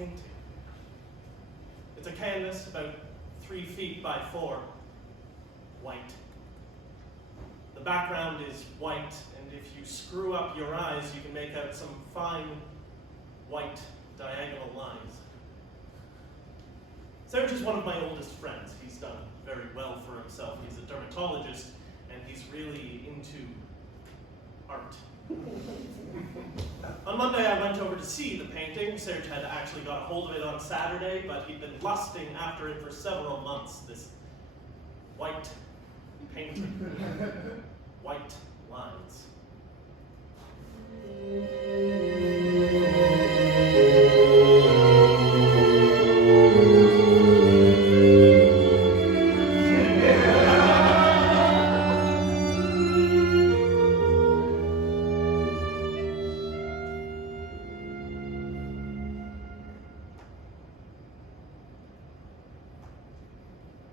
painting. It's a canvas about 3 feet by 4, white. The background is white, and if you screw up your eyes, you can make out some fine white diagonal lines. Serge is one of my oldest friends. He's done very well for himself. He's a dermatologist, and he's really into art. On Monday, I went over to see the painting. Serge had actually got a hold of it on Saturday, but he'd been lusting after it for several months, this white painting. White lines.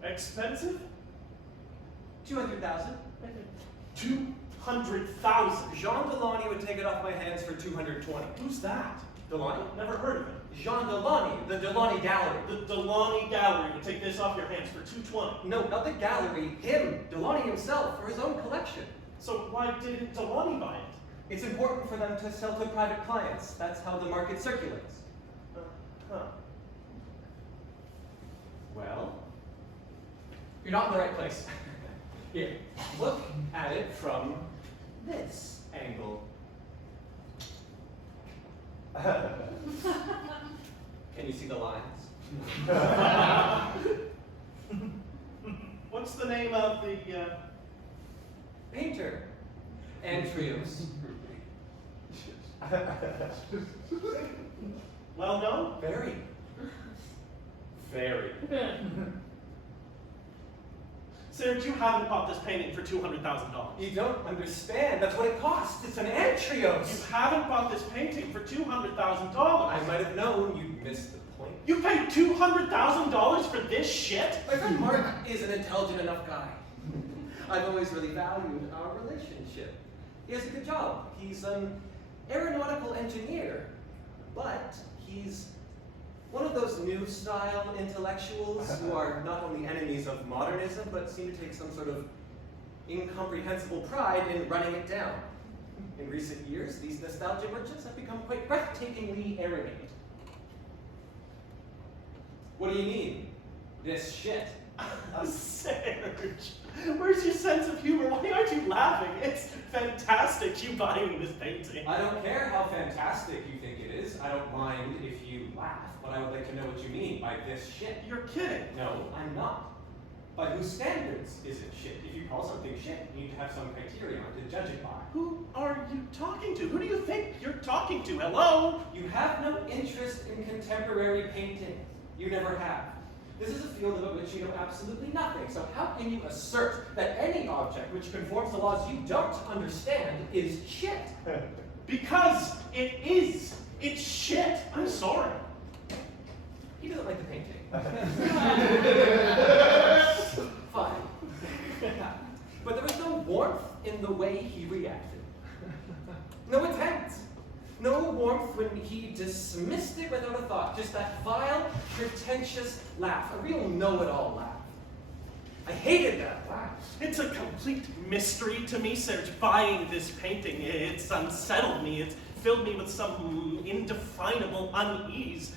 Expensive? 200,000. 200,000. Jean Delaunay would take it off my hands for 220. Who's that? Delaunay? Never heard of him. Jean Delaunay, the Delaunay Gallery. The Delaunay Gallery would take this off your hands for 220. No, not the gallery. Him, Delaunay himself, for his own collection. So why didn't Delaunay buy it? It's important for them to sell to private clients. That's how the market circulates. Huh. Well, you're not in the right place. Here, look at it from this angle. Can you see the lines? What's the name of the, Painter. Antrios. well known? Very. Very. Serge, you haven't bought this painting for $200,000. You don't understand. That's what it costs. It's an Antrios. You haven't bought this painting for $200,000. I might have known you'd missed the point. You paid $200,000 for this shit? My friend Mark is an intelligent enough guy. I've always really valued our relationship. He has a good job. He's an aeronautical engineer, but he's one of those new style intellectuals who are not only enemies of modernism, but seem to take some sort of incomprehensible pride in running it down. In recent years, these nostalgia merchants have become quite breathtakingly arrogant. What do you mean? This shit. Serge, where's your sense of humor? Why aren't you laughing? It's fantastic you buying this painting. I don't care how fantastic you think it is. I don't mind if you laugh, but I would like to know what you mean by this shit. You're kidding. No, I'm not. By whose standards is it shit? If you call something shit, you need to have some criterion to judge it by. Who are you talking to? Who do you think you're talking to? Hello? You have no interest in contemporary painting. You never have. This is a field about which you know absolutely nothing, so how can you assert that any object which conforms to laws you don't understand is shit? Because it is. It's shit. I'm sorry. He doesn't like the painting. Fine. But there was no warmth in the way he reacted. No intent. No warmth when he dismissed it without a thought. Just that vile, pretentious laugh. A real know-it-all laugh. I hated that laugh. It's a complete mystery to me, Serge. Buying this painting, it's unsettled me. It's filled me with some indefinable unease.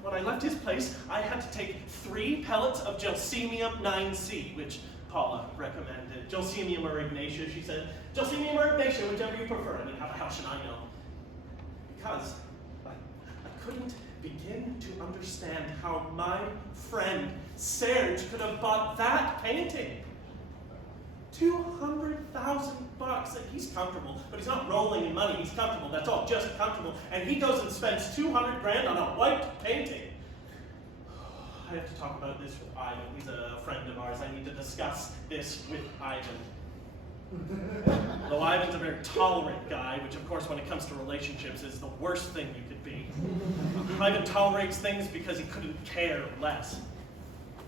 When I left his place, I had to take 3 pellets of Gelsemium 9C, which Paula recommended. Gelsemium or Ignatia, she said. Gelsemium or Ignatia, whichever you prefer. I mean, how should I know? Because I couldn't begin to understand how my friend Serge could have bought that painting. $200,000, and he's comfortable, but he's not rolling in money. He's comfortable. That's all, just comfortable. And he goes and spends 200 grand on a white painting. I have to talk about this with Ivan. He's a friend of ours. I need to discuss this with Ivan. Though Ivan's a very tolerant guy, which of course when it comes to relationships is the worst thing you could be. Ivan tolerates things because he couldn't care less.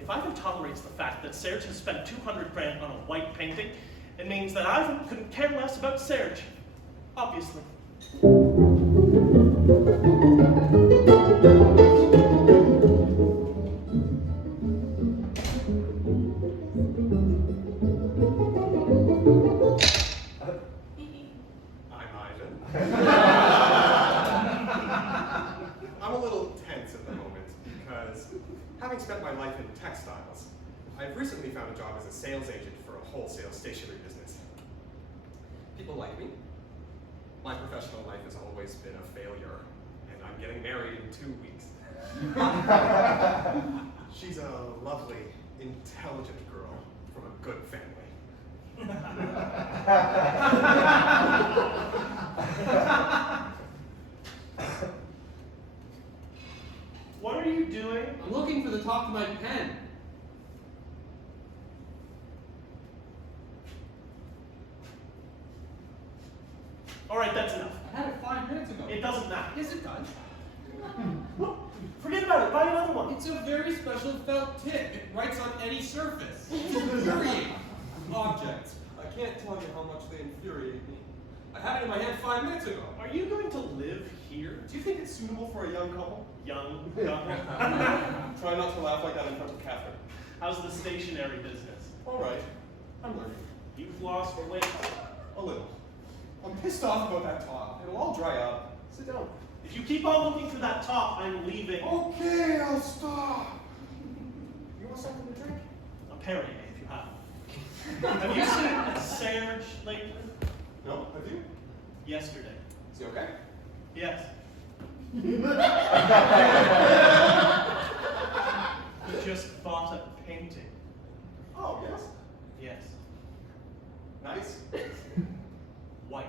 If Ivan tolerates the fact that Serge has spent 200 grand on a white painting, it means that Ivan couldn't care less about Serge. Obviously. my life in textiles. I've recently found a job as a sales agent for a wholesale stationery business. People like me. My professional life has always been a failure, and I'm getting married in 2 weeks. She's a lovely, intelligent girl from a good family. What are you doing? I'm looking for the top of my pen. All right, that's enough. I had it 5 minutes ago. It doesn't matter. Yes, it does. Look, forget about it. Buy another one. It's a very special felt tip. It writes on any surface. Infuriating objects. I can't tell you how much they infuriate me. I had it in my hand 5 minutes ago. Are you going to live here? Do you think it's suitable for a young couple? Young. Try not to laugh like that in front of Catherine. How's the stationery business? All right, I'm learning. You've lost weight. A little. I'm pissed off about that top. It'll all dry up. Sit down. If you keep on looking for that top, I'm leaving. Okay, I'll stop. You want something to drink? A Perrier, if you have. Have you seen Serge lately? No, have you? Yesterday. Is he okay? Yes. He just bought a painting. Oh, yes. Yes. Nice. White.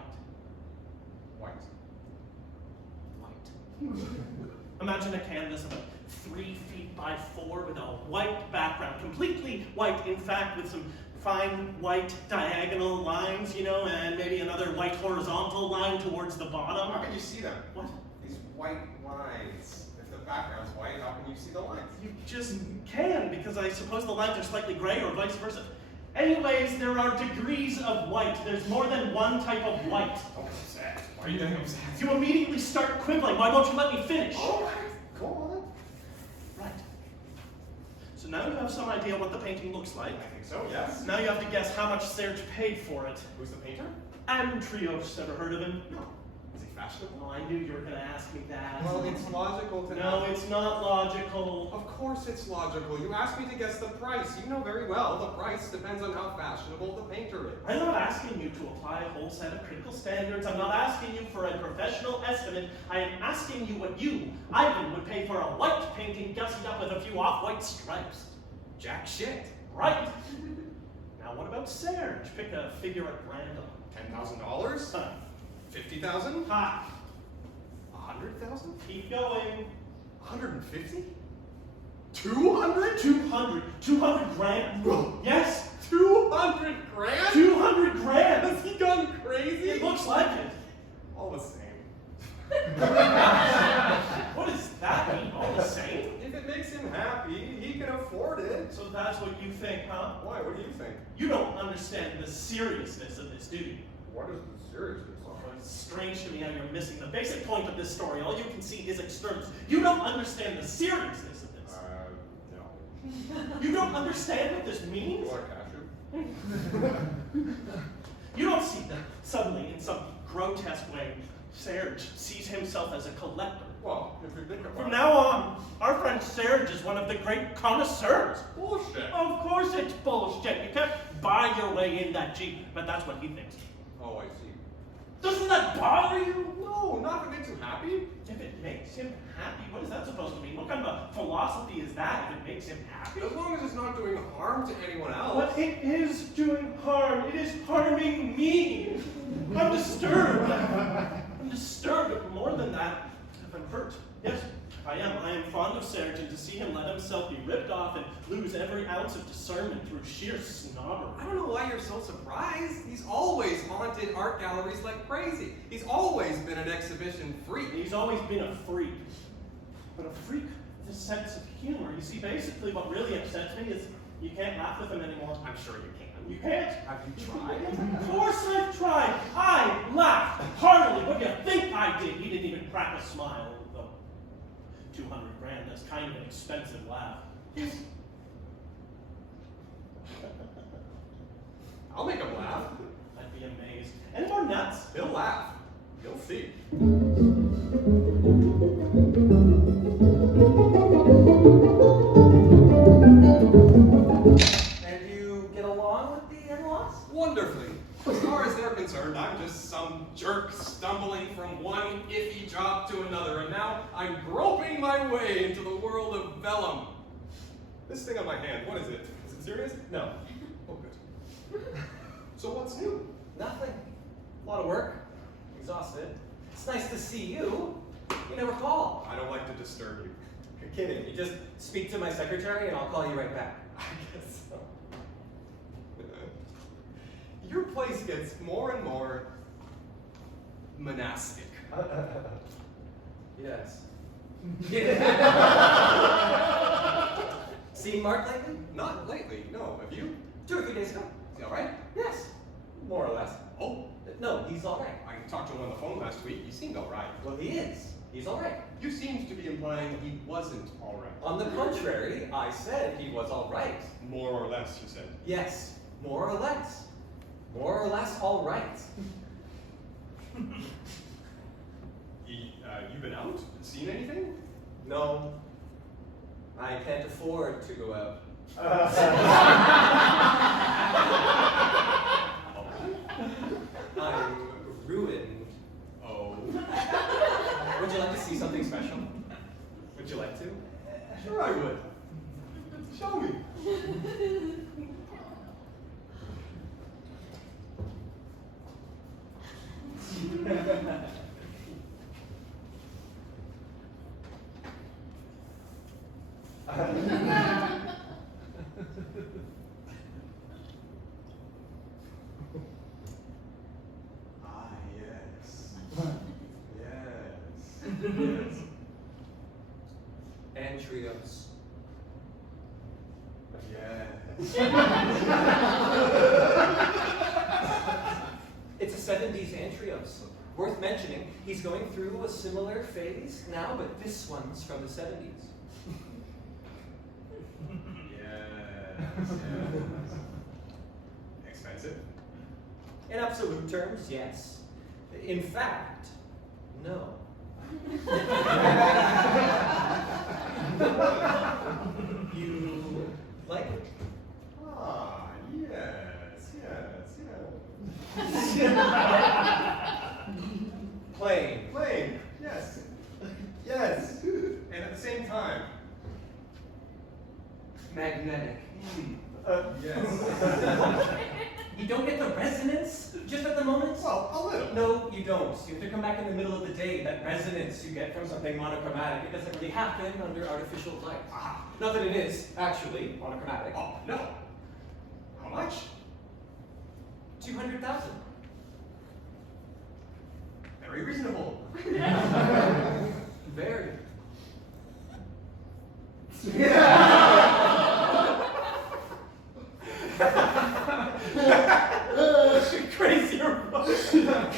White. White. Imagine a canvas about 3 feet by 4 with a white background, completely white, in fact, with some fine white diagonal lines, you know, and maybe another white horizontal line towards the bottom. How can you see them? What? These white lines. If the background's white, how can you see the lines? You just can, because I suppose the lines are slightly gray or vice versa. Anyways, there are degrees of white. There's more than one type of white. Don't be sad. Why are you getting upset? You immediately start quibbling. Why won't you let me finish? All right, go on. Right. So now you have some idea what the painting looks like. I think so, yes. Now you have to guess how much Serge paid for it. Who's the painter? Antrios, ever heard of him? No. Is he fashionable? Oh, I knew you were going to ask me that. Well, it's logical to No, it's not logical. Of course it's logical. You asked me to guess the price. You know very well the price depends on how fashionable the painter is. I'm not asking you to apply a whole set of critical standards. I'm not asking you for a professional estimate. I am asking you what you, Ivan, would pay for a white painting gussied up with a few off-white stripes. Jack shit. Right. Now what about Serge? Pick a figure at random. $10,000? Huh. 50,000? Ha. 100,000? Keep going. 150? 200? 200 grand. Yes. 200 grand? 200 grand. Has he gone crazy? It looks like it. All the same. What does that mean? All the same? If it makes him happy, he can afford it. So that's what you think, huh? Why? What do you think? You don't understand the seriousness of this, do you? What is the seriousness Oh, it's strange to me how you're missing the basic point of this story. All you can see is externals. You don't understand the seriousness of this. No. You don't understand what this means? You want a cashew? You don't see that suddenly, in some grotesque way, Serge sees himself as a collector. Well, if you think about From it. now on, our friend Serge is one of the great connoisseurs. Bullshit. Of course it's bullshit. You can't buy your way in that Jeep, but that's what he thinks. Oh, I see. Doesn't that bother you? No, not if it makes him happy. If it makes him happy, what is that supposed to mean? What kind of a philosophy is that if it makes him happy? As long as it's not doing harm to anyone else. But it is doing harm. It is harming me. I'm disturbed. I'm disturbed, but more than that, I'm hurt. Yes, I am. I am fond of Serge, and to see him let himself be ripped off and lose every ounce of discernment through sheer snobbery. I don't know why you're so surprised. He's always haunted art galleries like crazy. He's always been an exhibition freak. He's always been a freak. But a freak with a sense of humor. You see, basically what really upsets me is you can't laugh with him anymore. I'm sure you can. You can't. Have you tried? Of course I've tried. I laughed heartily. What do you think I did? He didn't even crack a smile. Though 200 grand, that's kind of an expensive laugh. I'll make him laugh. I'd be amazed. And more nuts. He'll laugh. You'll see. wonderfully. As far as they're concerned, I'm just some jerk stumbling from one iffy job to another, and now I'm groping my way into the world of vellum. This thing on my hand, what is it? Is it serious? No, Oh, good. So what's new? nothing. A lot of work. Exhausted. It's nice to see you. You never call. I don't like to disturb you. You're kidding. You just speak to my secretary and I'll call you right back. I guess so. Your place gets more and more monastic. Yes. Seen Mark lately? Not lately, no. Have you? 2 or 3 days ago. Is he all right? Yes. More or less. Oh, No, he's all right. I talked to him on the phone last week. He seemed all right. Well, he is. He's all right. You seemed to be implying he wasn't all right. On the contrary, I said he was all right. More or less, you said. Yes, more or less. More or less all right. You've been out? Seen anything? No, I can't afford to go out. I'm ruined. Oh. Would you like to see something special? Would you like to? Sure I would. Show me. Ah, yes. Yes. Yes. Antrios. Yes. It's a 70s Antrios. Worth mentioning, he's going through a similar phase now, but this one's from the 70s. Yes. Expensive? In absolute terms, yes. In fact, no. You like it? Ah, yes, yes, Plain. Plain, yes. Yes. And at the same time. Magnetic. Yes. You don't get the resonance just at the moment? Well, a little. No, you don't. You have to come back in the middle of the day. That resonance you get from something monochromatic, it doesn't really happen under artificial light. Ah. Not that it is, actually, monochromatic. Oh, no. How much? 200,000. Very reasonable. Very. Crazy.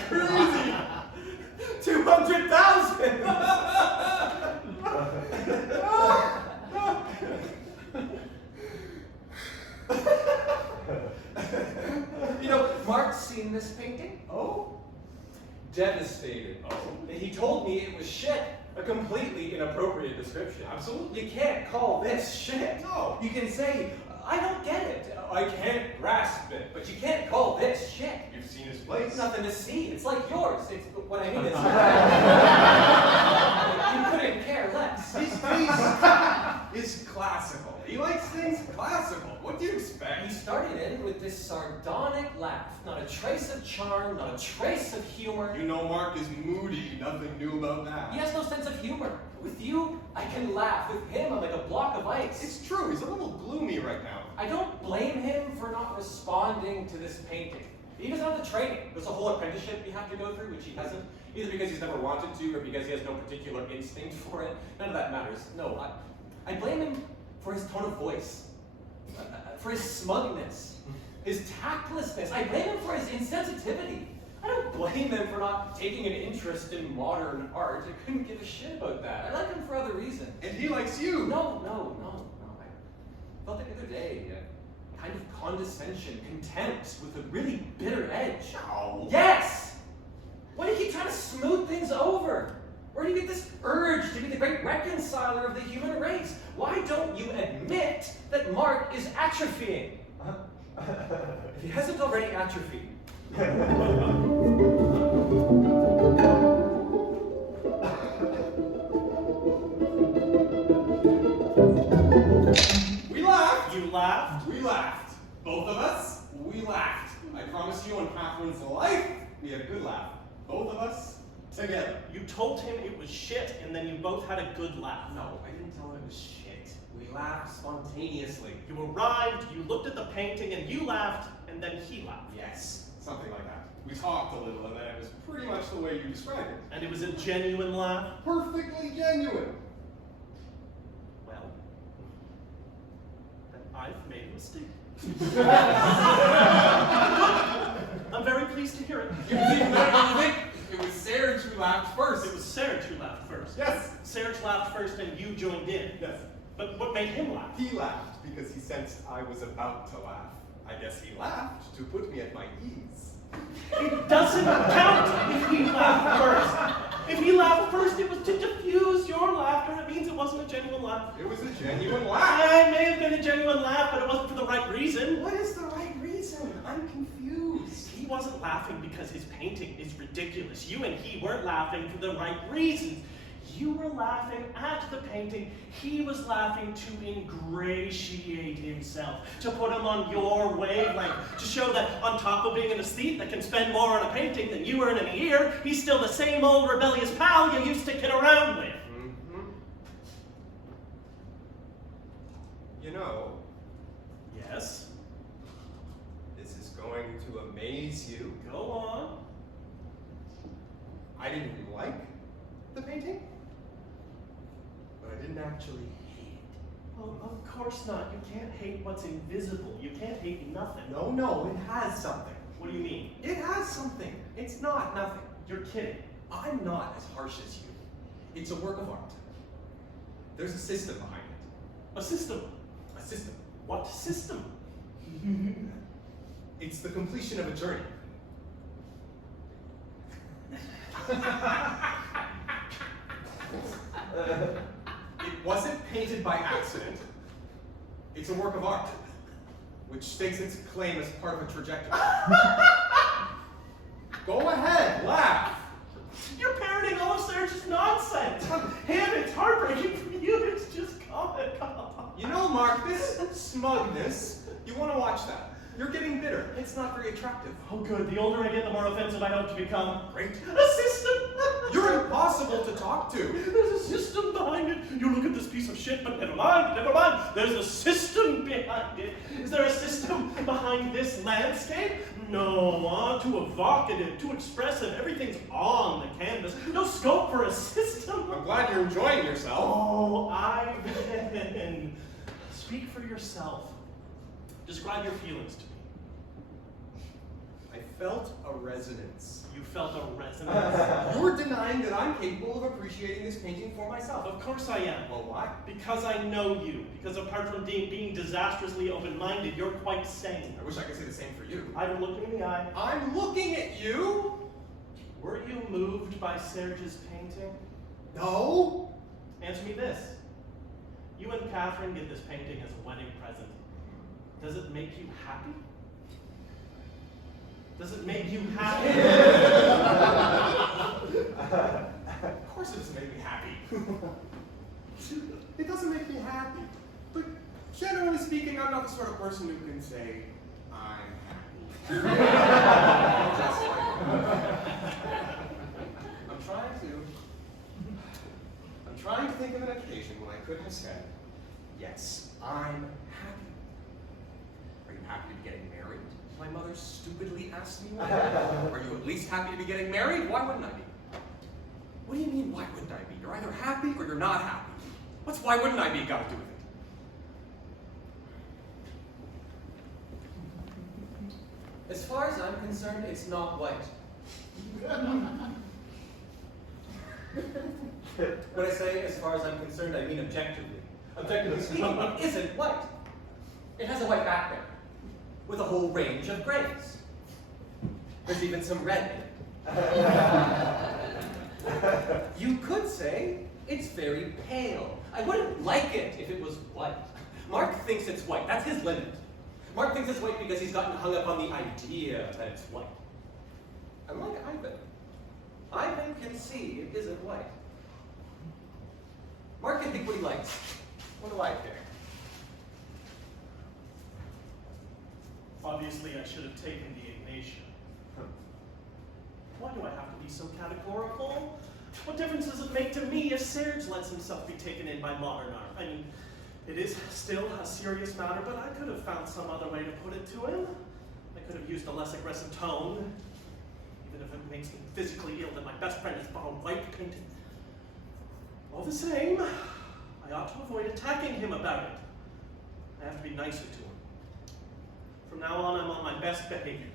Crazy. 200,000. You know, Mark's seen this painting. Oh? Devastated. Oh? He told me it was shit. A completely inappropriate description. Absolutely. You can't call this shit. No. You can say, I don't get it. I can't grasp it. But you can't call this shit. You've seen his place. It's nothing to see. It's like yours. It's what I mean. It's you couldn't care less. His face is classical. He likes things classical. What do you expect? He started in with this sardonic laugh. Not a trace of charm, not a trace of humor. You know Mark is moody. Nothing new about that. He has no sense of humor. With you, I can laugh. With him, I'm like a block of ice. It's true. He's a little gloomy right now. I don't blame him for not responding to this painting. He doesn't have the training. There's a whole apprenticeship you have to go through, which he hasn't. Either because he's never wanted to, or because he has no particular instinct for it. None of that matters. No, I blame him for his tone of voice, for his smugness, his tactlessness. I blame him for his insensitivity. I don't blame him for not taking an interest in modern art. I couldn't give a shit about that. I like him for other reasons. And he likes you. No. I felt it the other day. A kind of condescension, contempt with a really bitter edge. No. Yes! Why do you keep trying to smooth things over? Where do you get this urge to be the great reconciler of the human race? Why don't you admit that Mark is atrophying? If he hasn't already already atrophied. We laughed. You laughed? We laughed. Both of us, we laughed. I promise you on Catherine's life, we had a good laugh. Both of us, together. You told him it was shit, and then you both had a good laugh. No, I didn't tell him it was shit. We laughed spontaneously. You arrived, you looked at the painting, and you laughed, and then he laughed. Yes, something like that. We talked a little, and then it was pretty much the way you described it. And it was a genuine laugh? Perfectly genuine. Well, then I've made a mistake. I'm very pleased to hear it. It was even better than you think. It was Serge who laughed first. It was Serge who laughed first. Yes. Serge laughed first, and you joined in. Yes. But what made him laugh? He laughed because he sensed I was about to laugh. I guess he laughed to put me at my ease. It doesn't count if he laughed first. If he laughed first, it was to diffuse your laughter. It means it wasn't a genuine laugh. It was a genuine laugh. It may have been a genuine laugh, but it wasn't for the right reason. What is the right reason? I'm confused. He wasn't laughing because his painting is ridiculous. You and he weren't laughing for the right reasons. You were laughing at the painting. He was laughing to ingratiate himself, to put him on your wavelength, to show that on top of being an aesthete that can spend more on a painting than you earn in a year, he's still the same old rebellious pal you used to kid around with. Mm-hmm. You know, Yes? this is going to amaze you. Go on. I didn't like the painting, but I didn't actually hate it. Well, of course not. You can't hate what's invisible. You can't hate nothing. No, it has something. What do you mean? It has something. It's not nothing. You're kidding. I'm not as harsh as you. It's a work of art. There's a system behind it. A system. A system. What system? It's the completion of a journey. It wasn't painted by accident. It's a work of art, which stakes its claim as part of a trajectory. Go ahead, laugh. You're parroting all of Serge's nonsense. On him, it's heartbreaking. For you, it's just comical. You know, Mark, this smugness, you want to watch that. You're getting bitter. It's not very attractive. Oh, good. The older I get, the more offensive I hope to become. Great. A system. You're impossible to talk to. There's a system behind it. You look at this piece of shit, but never mind, never mind. There's a system behind it. Is there a system behind this landscape? No, too evocative, too expressive. Everything's on the canvas. No scope for a system. I'm glad you're enjoying yourself. Oh, Ivan. Speak for yourself. Describe your feelings to me. I felt a resonance. You felt a resonance. You're denying that I'm capable of appreciating this painting for myself. Of course I am. Well, why? Because I know you. Because apart from being disastrously open-minded, you're quite sane. I wish I could say the same for you. Ivan, look me in the eye. I'm looking at you. Were you moved by Serge's painting? No. Answer me this. You and Catherine get this painting as a wedding present. Does it make you happy? Does it make you happy? Of course it doesn't make me happy. It doesn't make me happy. But generally speaking, I'm not the sort of person who can say, I'm happy. Just like I'm trying to think of an occasion when I could have said, yes, I'm happy. Are you happy to be getting married? My mother stupidly asked me why. Are you at least happy to be getting married? Why wouldn't I be? What do you mean, why wouldn't I be? You're either happy or you're not happy. What's why wouldn't I be got to do with it? As far as I'm concerned, it's not white. When I say as far as I'm concerned, I mean objectively. Objectively speaking, it isn't white. It has a white background, with a whole range of grays. There's even some red in it. You could say it's very pale. I wouldn't like it if it was white. Mark thinks it's white. That's his limit. Mark thinks it's white because he's gotten hung up on the idea that it's white. Unlike Ivan can see it isn't white. Mark can think what he likes. What do I care? Obviously, I should have taken the Ignatia. Why do I have to be so categorical? What difference does it make to me if Serge lets himself be taken in by modern art? I mean, it is still a serious matter, but I could have found some other way to put it to him. I could have used a less aggressive tone, even if it makes me physically ill that my best friend has bought a white painting. All the same, I ought to avoid attacking him about it. I have to be nicer to him. From now on, I'm on my best behavior.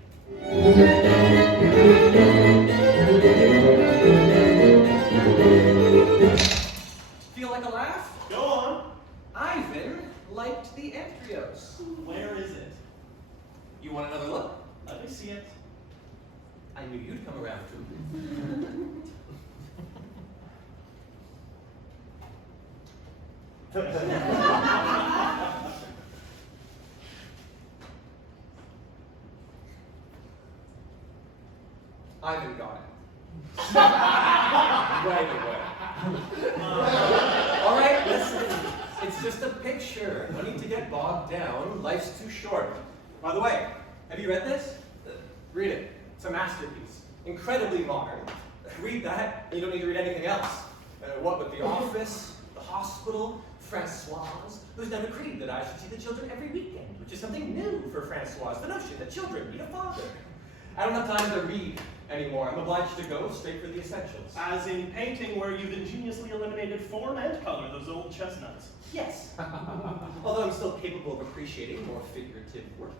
Feel like a laugh? Go on. Ivan liked the Antrios. Where is it? You want another look? Let me see it. I knew you'd come around too. Ivan got it. Right away. All right, listen. It's just a picture. No need to get bogged down. Life's too short. By the way, have you read this? Read it. It's a masterpiece. Incredibly modern. Read that, and you don't need to read anything else. What with the office, the hospital, Francoise, who's now decreed that I should see the children every weekend, which is something new for Francoise, the notion that children need a father. I don't have time to read anymore. I'm obliged to go straight for the essentials. As in painting where you've ingeniously eliminated form and color, those old chestnuts. Yes. Although I'm still capable of appreciating more figurative work.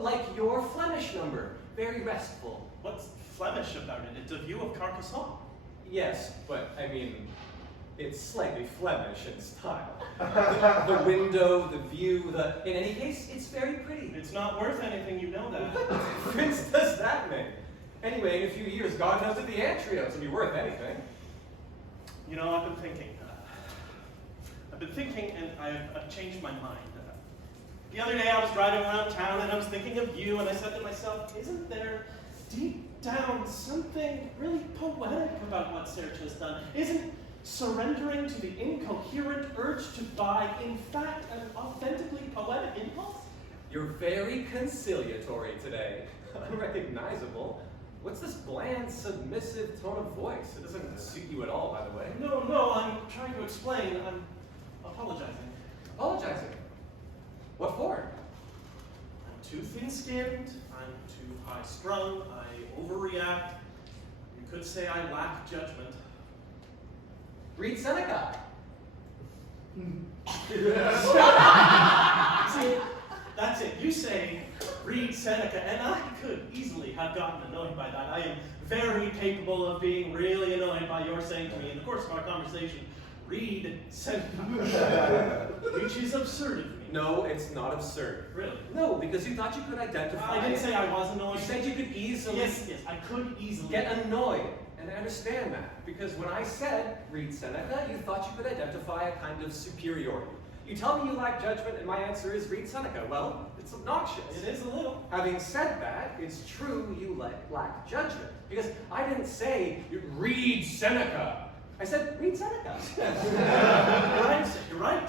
Like your Flemish number. Very restful. What's Flemish about it? It's a view of Carcassonne. Yes, but I mean, it's slightly Flemish in style. The window, the view, in any case, it's very pretty. It's not worth anything, you know that. What difference does that make? Anyway, in a few years, God knows if the Antrios will be worth anything. You know, I've been thinking, and I've changed my mind. The other day I was driving around town and I was thinking of you, and I said to myself, isn't there deep down something really poetic about what Serge has done? Isn't surrendering to the incoherent urge to buy, in fact, an authentically poetic impulse? You're very conciliatory today. Unrecognizable. What's this bland, submissive tone of voice? It doesn't suit you at all, by the way. No, I'm trying to explain. I'm apologizing. Apologizing? What for? I'm too thin-skinned, I'm too high-strung, I overreact. You could say I lack judgment. Read Seneca. See, that's it. You say, read Seneca, and I could easily have gotten annoyed by that. I am very capable of being really annoyed by your saying to me in the course of our conversation, read Seneca, which is absurd of me. No, it's not absurd. Really? No, because you thought you could identify. I didn't say I was annoyed. You said you could easily Yes, I could easily. get annoyed. And I understand that. Because when I said, read Seneca, you thought you could identify a kind of superiority. You tell me you lack judgment, and my answer is read Seneca. Well, it's obnoxious. It is a little. Having said that, it's true you lack judgment. Because I didn't say, read Seneca. I said, read Seneca. You're right.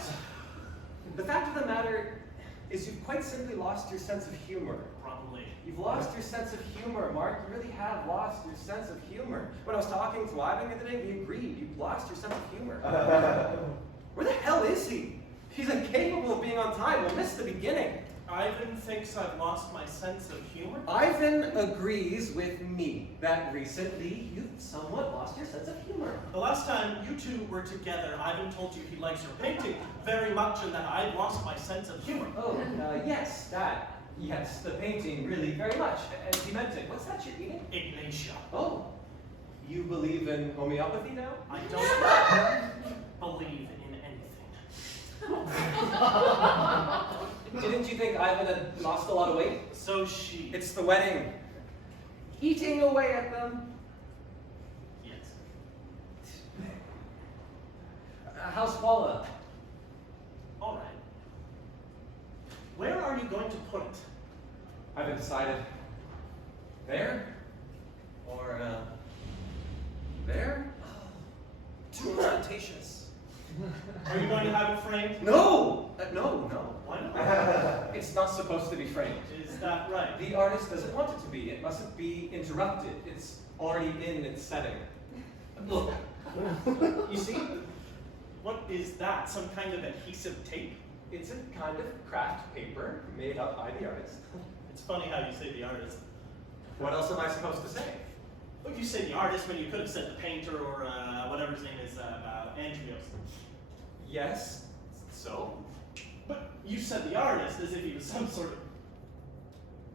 The fact of the matter is you've quite simply lost your sense of humor. Probably. You've lost your sense of humor, Mark. You really have lost your sense of humor. When I was talking to Ivan the other day, he agreed. You've lost your sense of humor. Where the hell is he? He's incapable of being on time. We'll miss the beginning. Ivan thinks I've lost my sense of humor. Ivan agrees with me that recently you've somewhat lost your sense of humor. The last time you two were together, Ivan told you he likes your painting very much and that I'd lost my sense of humor. Oh, yes, that. Yes, the painting, really, very much. And he meant it. What's that you're eating? Ignatia. Oh, you believe in homeopathy now? I don't believe in anything. Didn't you think Ivan had lost a lot of weight? So she. It's the wedding. Eating away at them. Yes. How's Paula? All right. Where are you going to put it? ostentatious. Are you going to have it framed? No! No. Why not? It's not supposed to be framed. Is that right? The artist doesn't want it to be. It mustn't be interrupted. It's already in its setting. Look. You see? What is that? Some kind of adhesive tape? It's a kind of craft paper made up by the artist. It's funny how you say the artist. What else am I supposed to say? Well, you say the artist when you could have said the painter or whatever his name is, Andreos. Yes. So? But you said the artist as if he was some sort of...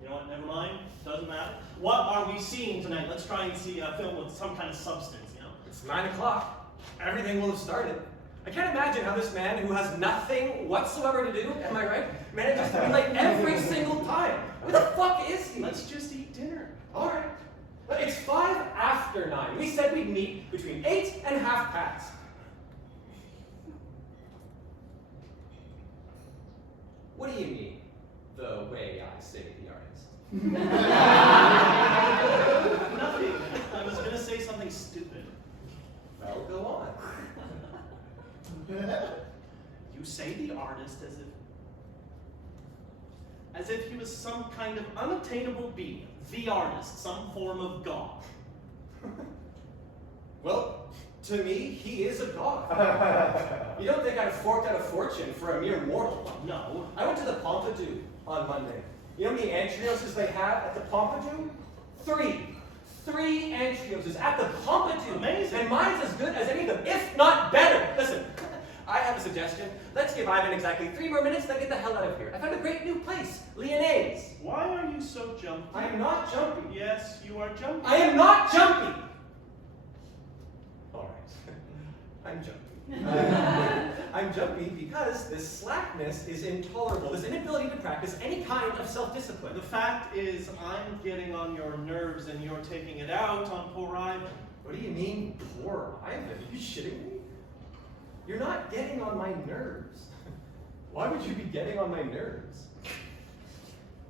You know what, never mind. Doesn't matter. What are we seeing tonight? Let's try and see a film with some kind of substance, you know? It's 9 o'clock. Everything will have started. I can't imagine how this man who has nothing whatsoever to do, am I right, manages to be late every single time. Where the fuck is he? Let's just eat dinner. All right. But it's 5 after 9. We said we'd meet between 8 and 8:30. What do you mean, the way I say the artist? Nothing. I was going to say something stupid. Well, go on. You say the artist as if he was some kind of unattainable being. The artist, some form of god. Well, to me, he is a god. You don't think I'd have forked out a fortune for a mere mortal? No. I went to the Pompidou on Monday. You know how many Antrioses they have at the Pompidou? 3. 3 Antrioses at the Pompidou. Amazing. And mine's as good as any of them, if not better. Listen, I have a suggestion. Let's give Ivan exactly 3 more minutes, then get the hell out of here. I found a great new place, Lyonnaise. Why are you so jumpy? I am not jumpy. Yes, you are jumpy. I am not jumpy. All right, I'm jumpy. I'm jumpy because this slackness is intolerable. This inability to practice any kind of self-discipline. The fact is, I'm getting on your nerves and you're taking it out on poor Ivan. What do you mean, poor Ivan? Are you shitting me? You're not getting on my nerves. Why would you be getting on my nerves?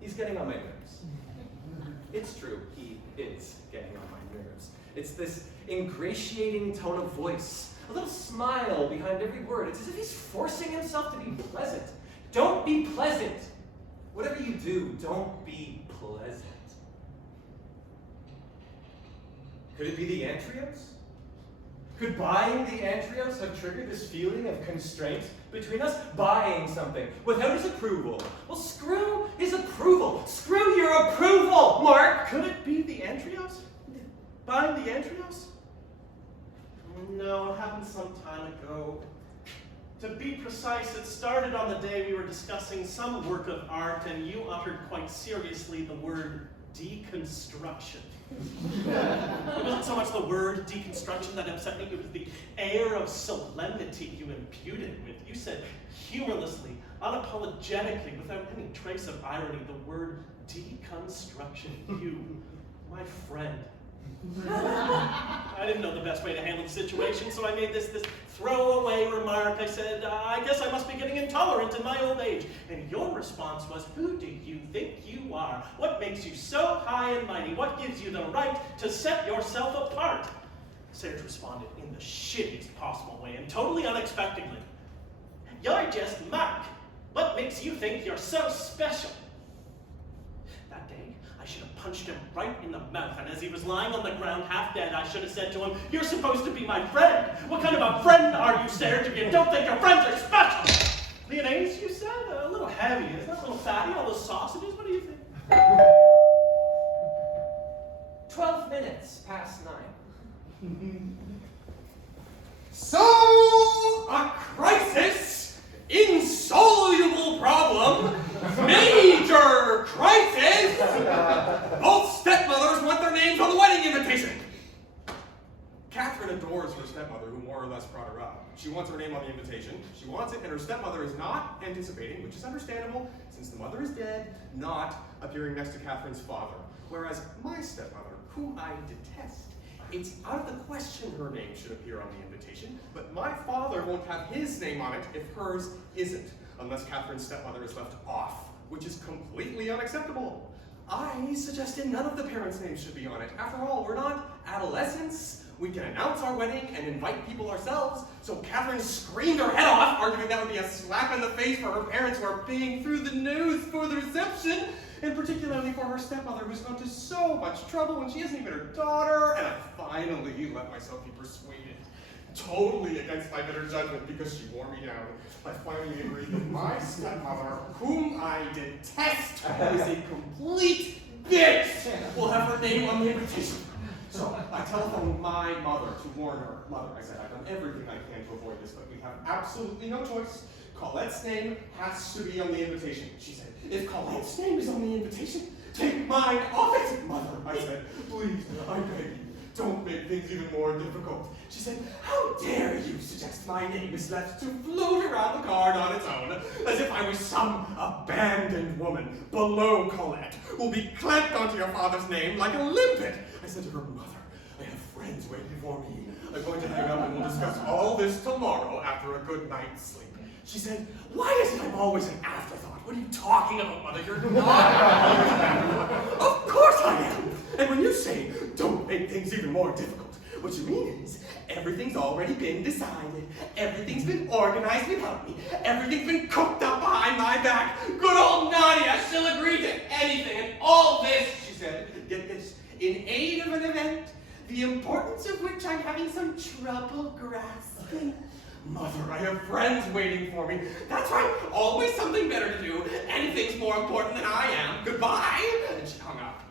He's getting on my nerves. It's true, he is getting on my nerves. It's this ingratiating tone of voice, a little smile behind every word. It's as if he's forcing himself to be pleasant. Don't be pleasant. Whatever you do, don't be pleasant. Could it be the Antrios? Could buying the Antrios have triggered this feeling of constraint between us? Buying something without his approval. Well, screw his approval. Screw your approval, Mark! Could it be the Antrios? Buying the Antrios? No, it happened some time ago. To be precise, it started on the day we were discussing some work of art and you uttered quite seriously the word deconstruction. It wasn't so much the word deconstruction that upset me, it was the air of solemnity you imbued it with. You said humorlessly, unapologetically, without any trace of irony, the word deconstruction. You, my friend. I didn't know the best way to handle the situation, so I made this throwaway remark. I said, I guess I must be getting intolerant in my old age. And your response was, who do you think you are? What makes you so high and mighty? What gives you the right to set yourself apart? Serge responded in the shittiest possible way and totally unexpectedly. You're just Mark. What makes you think you're so special? That day, I should have punched him right in the mouth, and as he was lying on the ground half dead, I should have said to him, you're supposed to be my friend. What kind of a friend are you, Serge, if you don't think your friends are special? Lyonnaise, you said? A little heavy, isn't it? A little fatty, all those sausages? What do you think? 12 minutes past 9. So, a crisis, insoluble problem, major crisis. Both stepmothers want their names on the wedding invitation. Catherine adores her stepmother, who more or less brought her up. She wants her name on the invitation. She wants it, and her stepmother is not anticipating, which is understandable, since the mother is dead, not appearing next to Catherine's father. Whereas my stepmother, who I detest, it's out of the question her name should appear on the invitation, but my father won't have his name on it if hers isn't, unless Catherine's stepmother is left off, which is completely unacceptable. I suggested none of the parents' names should be on it. After all, we're not adolescents we can announce our wedding and invite people ourselves. So Catherine screamed her head off, arguing that would be a slap in the face for her parents who are paying through the nose for the reception, and particularly for her stepmother who's gone to so much trouble when she isn't even her daughter. And I finally let myself be persuaded, totally against my better judgment because she wore me down. I finally agreed that my stepmother, whom I detest, who is a complete bitch, will have her name on the invitation. So I telephoned my mother to warn her. Mother, I said, I've done everything I can to avoid this, but we have absolutely no choice. Colette's name has to be on the invitation. She said, if Colette's name is on the invitation, take mine off it. Mother, I said, please, I beg you, don't make things even more difficult. She said, how dare you suggest my name is left to float around the card on its own, as if I was some abandoned woman below Colette, who'll be clamped onto your father's name like a limpet. I said to her, Mother, I have friends waiting for me. I'm going to hang up and we'll discuss all this tomorrow after a good night's sleep. She said, why is I'm always an afterthought? What are you talking about, Mother? You're not. Of course I am. And when you say, don't make things even more difficult, what you mean is, everything's already been decided. Everything's been organized without me. Everything's been cooked up behind my back. Good old Nadia, she'll agree to anything. And all this, she said, get this, in aid of an event, the importance of which I'm having some trouble grasping. Mother, I have friends waiting for me. That's right, always something better to do. Anything's more important than I am. Goodbye. And she hung up.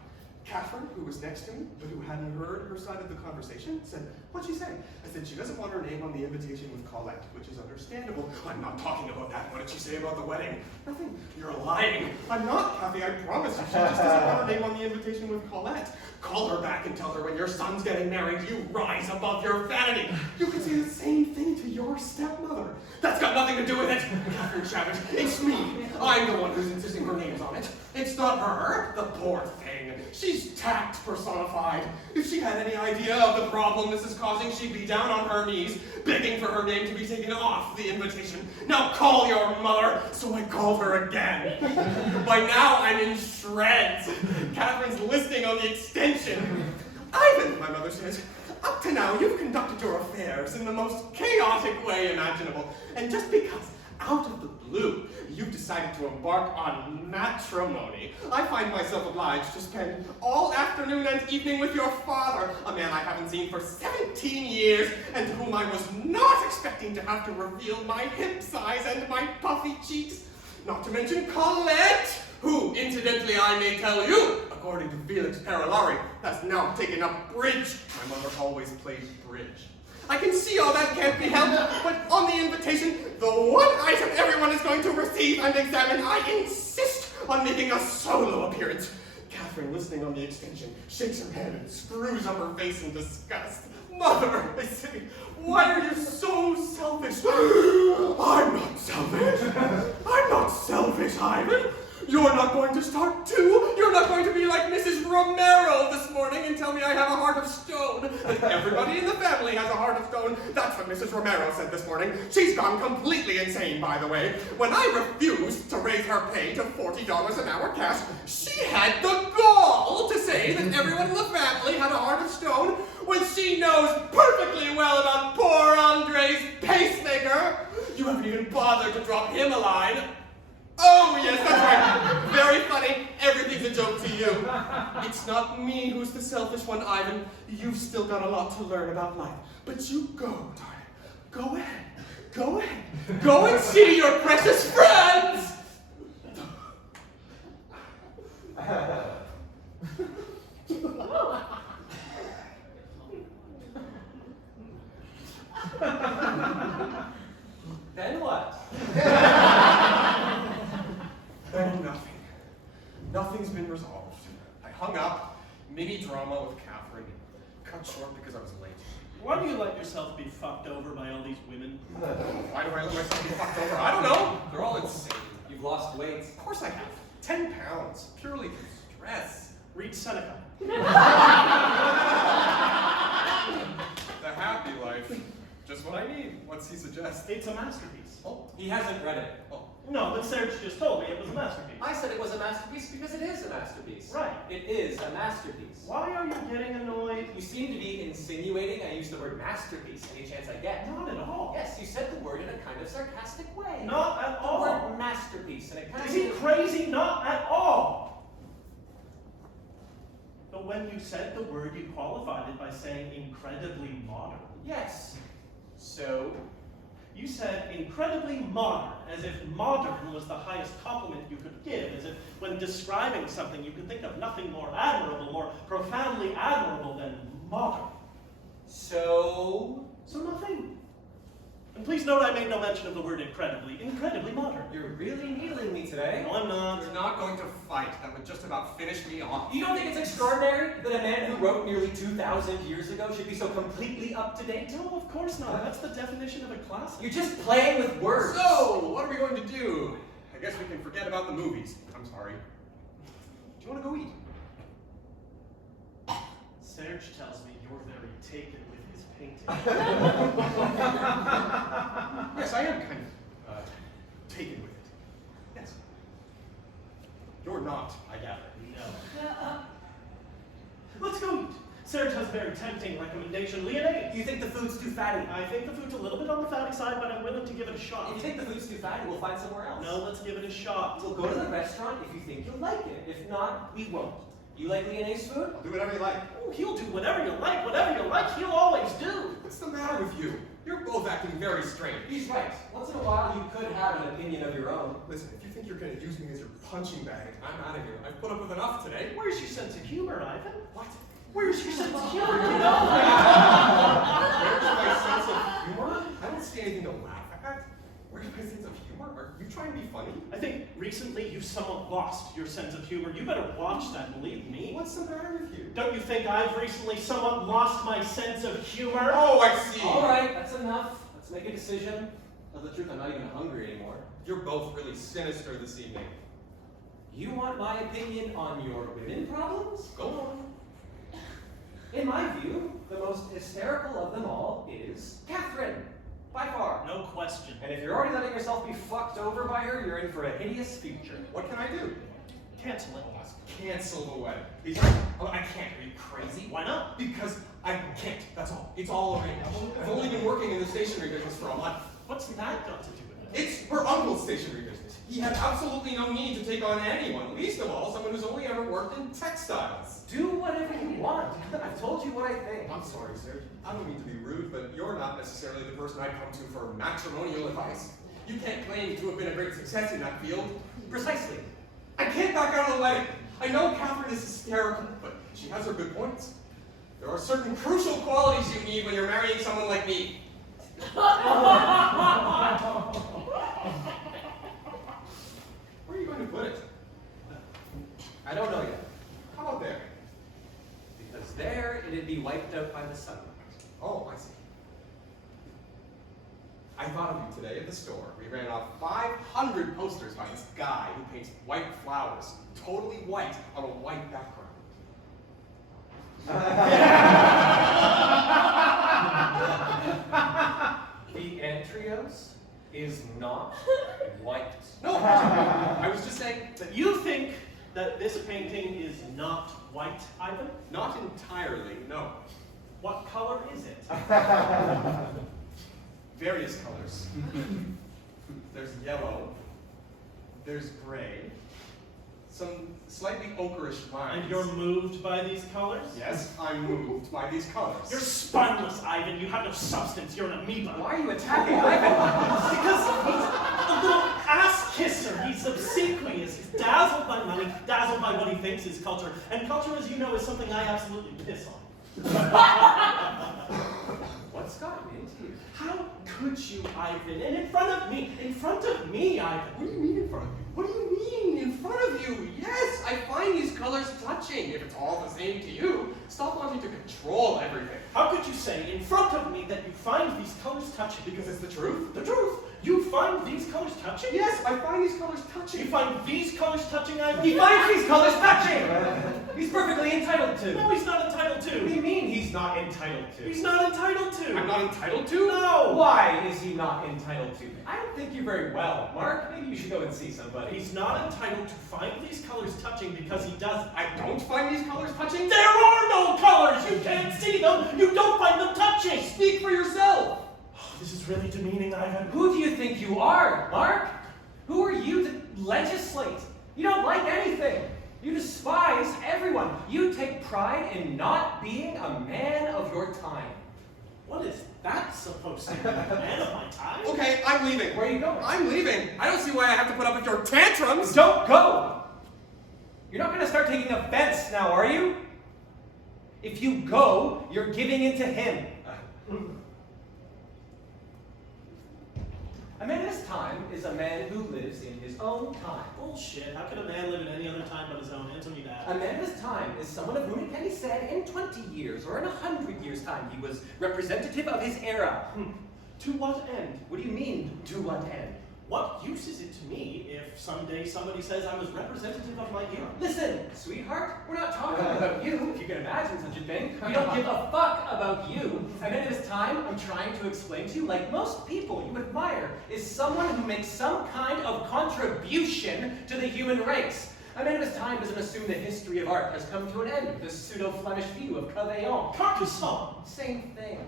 Catherine, who was next to me, but who hadn't heard her side of the conversation, said, what'd she say? I said, she doesn't want her name on the invitation with Colette, which is understandable. I'm not talking about that. What did she say about the wedding? Nothing. You're lying. I'm not, Kathy, I promise you. She just doesn't want her name on the invitation with Colette. Call her back and tell her when your son's getting married, you rise above your vanity. You can say the same thing to your stepmother. That's got nothing to do with it. Catherine shouted, it's me. I'm the one who's insisting her name's on it. It's not her, the poor thing. She's tact personified. If she had any idea of the problem this is causing, she'd be down on her knees, begging for her name to be taken off the invitation. Now call your mother. So I called her again. By now I'm in shreds. Catherine's listening on the extension. Ivan, my mother says, up to now you've conducted your affairs in the most chaotic way imaginable. And just because, out of the blue, you've decided to embark on matrimony, I find myself obliged to spend all afternoon and evening with your father, a man I haven't seen for 17 years, and to whom I was not expecting to have to reveal my hip size and my puffy cheeks. Not to mention Colette, who, incidentally, I may tell you, according to Felix Perolari, has now taken up bridge. My mother always played bridge. I can see all that can't be helped, but on the invitation, the one item everyone is going to receive and examine, I insist on making a solo appearance. Catherine, listening on the extension, shakes her head and screws up her face in disgust. Mother, I say, why are you so selfish? I'm not selfish. I'm not selfish, Ivan. You're not going to start too. You're not going to be like Mrs. Romero this morning and tell me I have a heart of stone. And everybody in the family has a heart of stone. That's what Mrs. Romero said this morning. She's gone completely insane, by the way. When I refused to raise her pay to $40 an hour cash, she had the gall to say that everyone in the family had a heart of stone when she knows perfectly well about poor Andre's pacemaker. You haven't even bothered to drop him a line. Oh, yes, that's right. Very funny. Everything's a joke to you. It's not me who's the selfish one, Ivan. You've still got a lot to learn about life. But you go, darling. Go ahead. Go ahead. Go and see your precious friends. Then what? Then nothing. Nothing's been resolved. I hung up, mini drama with Catherine, cut short because I was late. Why do you let yourself be fucked over by all these women? Why do I let myself be fucked over? I don't know. They're all insane. You've lost weight. Of course I have. 10 pounds, purely through stress. Read Seneca. The happy life Just what I need. What's he suggest? It's a masterpiece. Oh, He hasn't read it. oh. No, but Serge just told me it was a masterpiece. I said it was a masterpiece because it is a masterpiece. Right. It is a masterpiece. Why are you getting annoyed? You seem to be insinuating I use the word masterpiece any chance I get. Not at all. Yes, you said the word in a kind of sarcastic way. Not at The all. word masterpiece, and it kind Is of... he crazy? Not at all. But when you said the word, you qualified it by saying incredibly modern. Yes. So? You said incredibly modern, as if modern was the highest compliment you could give, as if when describing something you could think of nothing more admirable, more profoundly admirable than modern. So? So nothing. And please note I made no mention of the word incredibly modern. You're really needling me today. No, I'm not. You're not going to fight. That would just about finish me off. You don't think it's extraordinary that a man who wrote nearly 2,000 years ago should be so completely up to date? No, of course not. That's the definition of a classic. You're just playing with words. So, what are we going to do? I guess we can forget about the movies. I'm sorry. Do you want to go eat? Serge tells me you're very taken with his painting. Yes, I am kind of taken with it. Yes. You're not, I gather. No. Let's go eat. Serge has a very tempting recommendation. Leonade. You think the food's too fatty? I think the food's a little bit on the fatty side, but I'm willing to give it a shot. If you think the food's too fatty, we'll find somewhere else. No, let's give it a shot. We'll go to the restaurant if you think you'll like it. If not, we won't. You like Leonade's food? I'll do whatever you like. Oh, he'll do whatever you like. Whatever you like, he'll always do. What's the matter with you? You're both acting very strange. He's right. Once in a while, you could have an opinion of your own. Listen, if you think you're going to use me as your punching bag, I'm out of here. I've put up with enough today. Where's your sense of humor, Ivan? What? Where's your sense of humor? Where's my sense of humor? I don't see anything to laugh at. Where's my sense of humor? Are you trying to be funny? I think recently you've somewhat lost your sense of humor. You better watch that, believe me. What's the matter with you? Don't you think I've recently somewhat lost my sense of humor? Oh, I see. All right, that's enough. Let's make a decision. Tell the truth, I'm not even hungry anymore. You're both really sinister this evening. You want my opinion on your women problems? Go on. In my view, the most hysterical of them all is Catherine, by far. No question. And if you're already letting yourself be fucked over by her, you're in for a hideous future. What can I do? Cancel it. Cancel the wedding. Oh, I can't. Are you crazy? Why not? Because I can't. That's all. It's all arranged. I've only been working in the stationery business for a month. What's that got to do with it? It's her uncle's stationery business. He had absolutely no need to take on anyone, least of all someone who's only ever worked in textiles. Do whatever you want. I've told you what I think. I'm sorry, sir. I don't mean to be rude, but you're not necessarily the person I'd come to for matrimonial advice. You can't claim to have been a great success in that field. Precisely. I can't back out of the wedding. I know Catherine is hysterical, but she has her good points. There are certain crucial qualities you need when you're marrying someone like me. Where are you going to put it? I don't know yet. How about there? Because there, it'd be wiped out by the sunlight. Oh, I see. I thought of you today at the store. We ran off 500 posters by this guy who paints white flowers, totally white, on a white background. The Antrios is not white. No, I was just saying that That you think that this painting is not white, Ivan? not entirely, no. What color is it? Various colors. There's yellow, there's gray, some slightly ochreish lines. And you're moved by these colors? Yes, I'm moved by these colors. You're spineless, Ivan. You have no substance. You're an amoeba. Why are you attacking Ivan? Because he's a little ass kisser. He's obsequious. He's dazzled by money, dazzled by what he thinks is culture. And culture, as you know, is something I absolutely piss on. What's gotten into you? How could you, Ivan? And in front of me, Ivan. What do you mean in front of you? What do you mean in front of you? Yes, I find these colors touching. If it's all the same to you, stop wanting to control everything. How could you say in front of me that you find these colors touching? Because it's the truth. The truth. You find these colors touching? Yes, I find these colors You touching. find these colors touching, Ivan? He finds these colors touching! He's perfectly entitled to. No, he's not entitled What do to. you mean he's he's not entitled to. He's not entitled to. I'm not entitled to? No. Why is he not entitled to? I don't think you very well, Mark. Maybe you should go and see somebody. He's not entitled to find these colors touching because he doesn't. I don't find these colors touching? There are no colors! You can't see them! You don't find them touching! Speak for yourself. This is really demeaning, Ivan. Who do you think you are, Mark? Who are you to legislate? You don't like anything. You despise everyone. You take pride in not being a man of your time. What is that supposed to be? Man of my time? Okay, I'm leaving. Where are you going? I'm leaving. I don't see why I have to put up with your tantrums. Don't go! You're not going to start taking offense now, are you? If you go, you're giving in to him. A man of his time is a man who lives in his own time. Bullshit. How can a man live in any other time but his own? Answer me that. A man of his time is someone of whom it can be said in 20 years or in 100 years' time he was representative of his era. To what end? What do you mean, to what end? What use is it to me if someday somebody says I was representative of my era? Listen, sweetheart, we're not talking about you, if you can imagine such a thing. We don't give a fuck about you. A man of his time, I'm trying to explain to you, like most people you admire, is someone who makes some kind of contribution to the human race. A man of his time doesn't assume the history of art has come to an end with this pseudo-Flemish view of Cavaillon. Carcassonne! Same thing.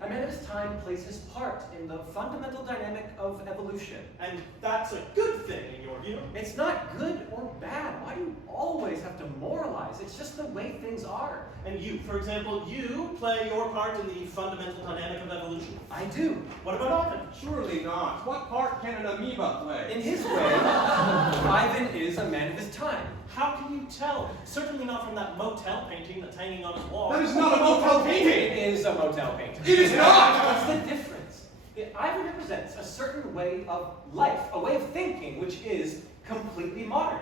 A man of his time plays his part in the fundamental dynamic of evolution. And that's a good thing in your view. It's not good or bad. Why do you always have to moralize? It's just the way things are. And you, for example, you play your part in the fundamental dynamic of evolution. I do. What about Ivan? Surely not. What part can an amoeba play? In his way, Ivan is a man of his time. How can you tell? Certainly not from that motel painting that's hanging on his wall. That is not a motel painting! It is a motel painting. It is not! What's the difference? Ivan represents a certain way of life, a way of thinking, which is completely modern.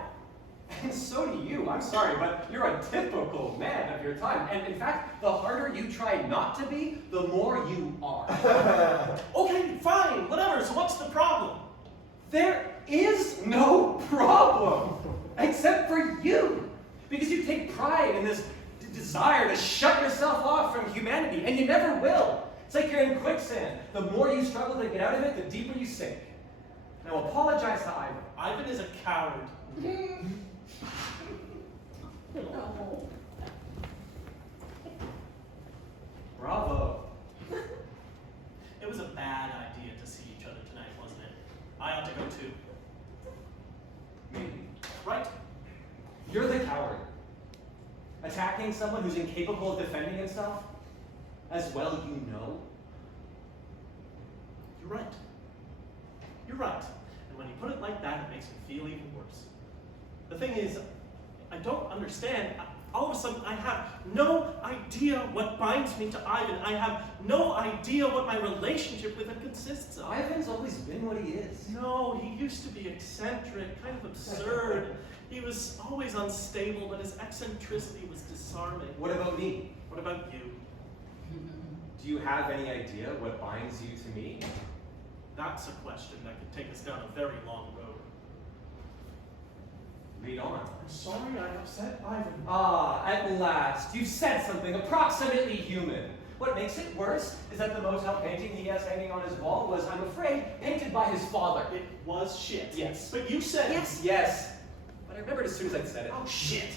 And so do you. I'm sorry, but you're a typical man of your time. And in fact, the harder you try not to be, the more you are. Okay, fine, whatever. So what's the problem? There is no problem, except for you. Because you take pride in this desire to shut yourself off from humanity, and you never will. It's like you're in quicksand. The more you struggle to get out of it, the deeper you sink. Now apologize to Ivan. Ivan is a coward. Bravo. It was a bad idea to see each other tonight, wasn't it? I ought to go too. Maybe. Right? You're the coward. Attacking someone who's incapable of defending himself, as well you know. You're right. You're right. And when you put it like that, it makes me feel even worse. The thing is, I don't understand. All of a sudden, I have no idea what binds me to Ivan. I have no idea what my relationship with him consists of. Ivan's always been what he is. No, he used to be eccentric, kind of absurd. He was always unstable, but his eccentricity was disarming. What about me? What about you? Do you have any idea what binds you to me? That's a question that could take us down a very long road. Lead on. I'm sorry I upset Ivan. Ah, at last. You've said something approximately human. What makes it worse is that the motel painting he has hanging on his wall was, I'm afraid, painted by his father. It was shit. Yes. But you said Yes, yes. But I remembered as soon as I'd said it. Oh, shit.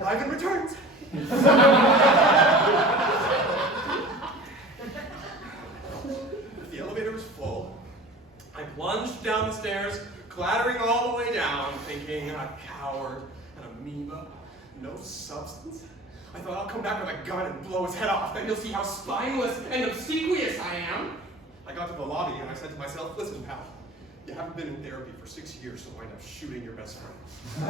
Ivan returns. The elevator was full. I plunged down the stairs, clattering all the way down, thinking, a coward, an amoeba, no substance. I thought, I'll come back with a gun and blow his head off, then you'll see how spineless and obsequious I am. I got to the lobby and I said to myself, listen, pal, you haven't been in therapy for 6 years, so wind up shooting your best friend.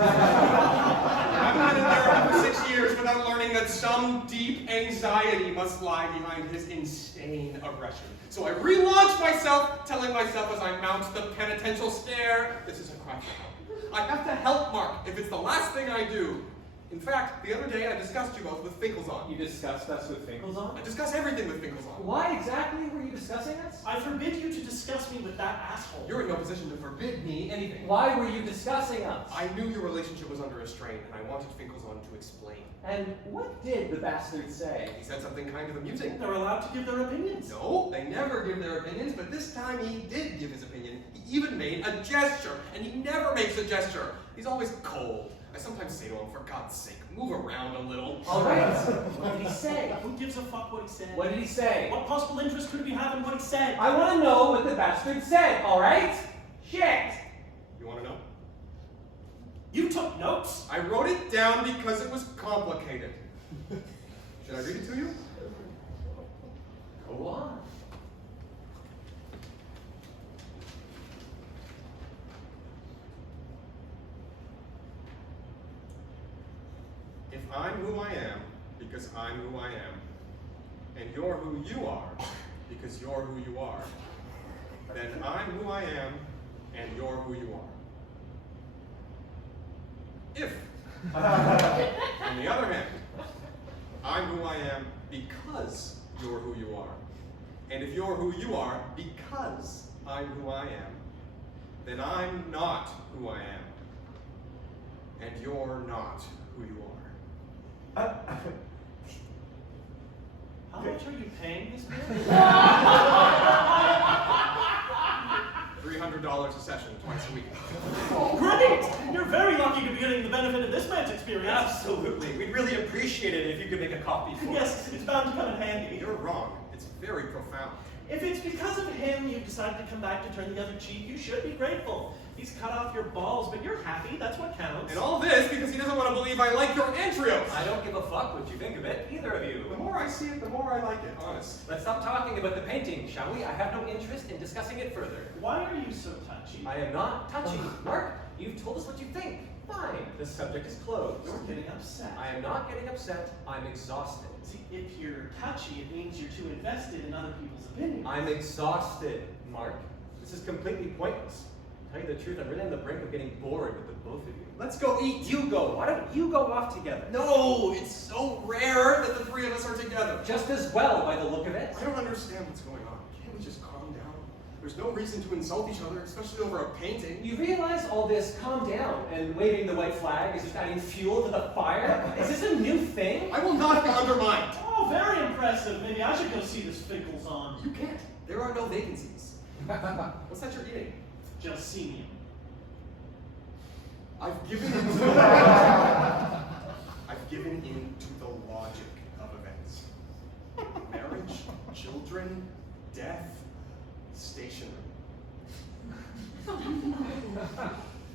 I haven't been in therapy for 6 years without learning that some deep anxiety must lie behind his insane aggression. So I relaunch myself, telling myself as I mount the penitential stair, this is a cry for help. I have to help Mark if it's the last thing I do. In fact, the other day I discussed you both with Finkel's on. You discussed us with Finkel's I on? discuss everything with Finkel's on. Why exactly were you discussing us? I forbid you to discuss me with that asshole. You're in no position to forbid me anything. Why were you discussing us? I knew your relationship was under restraint, and I wanted Finkel's on to explain. And what did the bastard say? He said something kind of amusing. They're allowed to give their opinions. No, they never give their opinions, but this time he did give his opinion. He even made a gesture, and he never makes a gesture. He's always cold. I sometimes say to him, for God's sake, move around a little. All right. What did he say? Who gives a fuck what he said? What did he say? What possible interest could we have in what he said? I want to know what the bastard said, all right? Shit! You want to know? You took notes? I wrote it down because it was complicated. Should I read it to you? Go on. If I'm who I am because I'm who I am, and you're who you are because you're who you are, then I'm who I am and you're who you are. If, on the other hand, I'm who I am because you're who you are, and if you're who you are because I'm who I am, then I'm not who I am, and you're not who you are. How much are you paying this man? $300 a session, twice a week. Great! You're very lucky to be getting the benefit of this man's experience. Absolutely. We'd really appreciate it if you could make a copy for us. Yes, it's bound to come in handy. You're wrong. It's very profound. If it's because of him you've decided to come back to turn the other cheek, you should be grateful. He's cut off your balls, but you're happy. That's what counts. And all this because he doesn't want to believe I like your entrails. I don't give a fuck what you think of it, either of you. The more I see it, the more I like it, honest. Let's stop talking about the painting, shall we? I have no interest in discussing it further. Why are you so touchy? I am not touchy. Mark, you've told us what you think. Fine. The subject is closed. You're getting upset. I am not getting upset. I'm exhausted. See, if you're touchy, it means you're too invested in other people's opinions. I'm exhausted, Mark. This is completely pointless. To tell you the truth, I'm really on the brink of getting bored with the both of you. Let's go eat. You go. Why don't you go off together? No, it's so rare that the three of us are together. Just as well, by the look of it. I don't understand what's going on. Can't we just calm down? There's no reason to insult each other, especially over a painting. You realize all this calm down and waving the white flag is just adding fuel to the fire? Is this a new thing? I will not be undermined. Oh, very impressive. Maybe I should go see this Finkel's on. You can't. There are no vacancies. What's that you're eating? Just see me. I've given in to the logic of events. Marriage, children, death, stationery.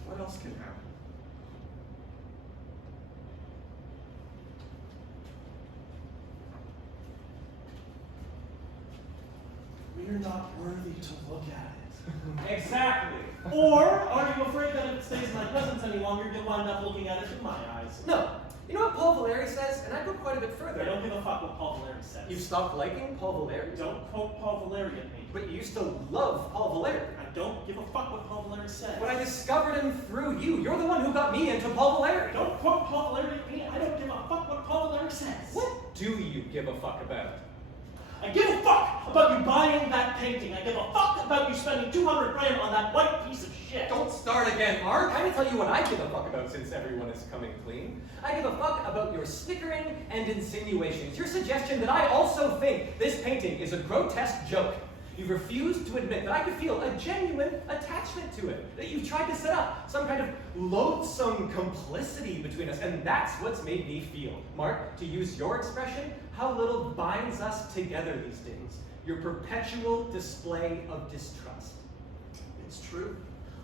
What else can happen? We're not worthy to look at it. Exactly. Or are you afraid that if it stays in my presence any longer, you'll wind up looking at it through my eyes? No. You know what Paul Valéry says? And I go quite a bit I further. don't give a fuck what Paul Valéry says. You've stopped liking Paul Valéry? Don't quote Paul Valéry at me. But you used to love Paul Valéry. I don't give a fuck what Paul Valéry says. When I discovered him through you, you're the one who got me into Paul Valéry. Don't quote Paul Valéry at me. I don't give a fuck what Paul Valéry says. What do you give a fuck about? I give a fuck about you buying that painting. I give a fuck about you spending 200 grand on that white piece of shit. Don't start again, Mark. I'm gonna tell you what I give a fuck about since everyone is coming clean. I give a fuck about your snickering and insinuations. Your suggestion that I also think this painting is a grotesque joke. You've refused to admit that I could feel a genuine attachment to it. That you've tried to set up some kind of loathsome complicity between us, and that's what's made me feel. Mark, to use your expression, how little binds us together these days. Your perpetual display of distrust. It's true.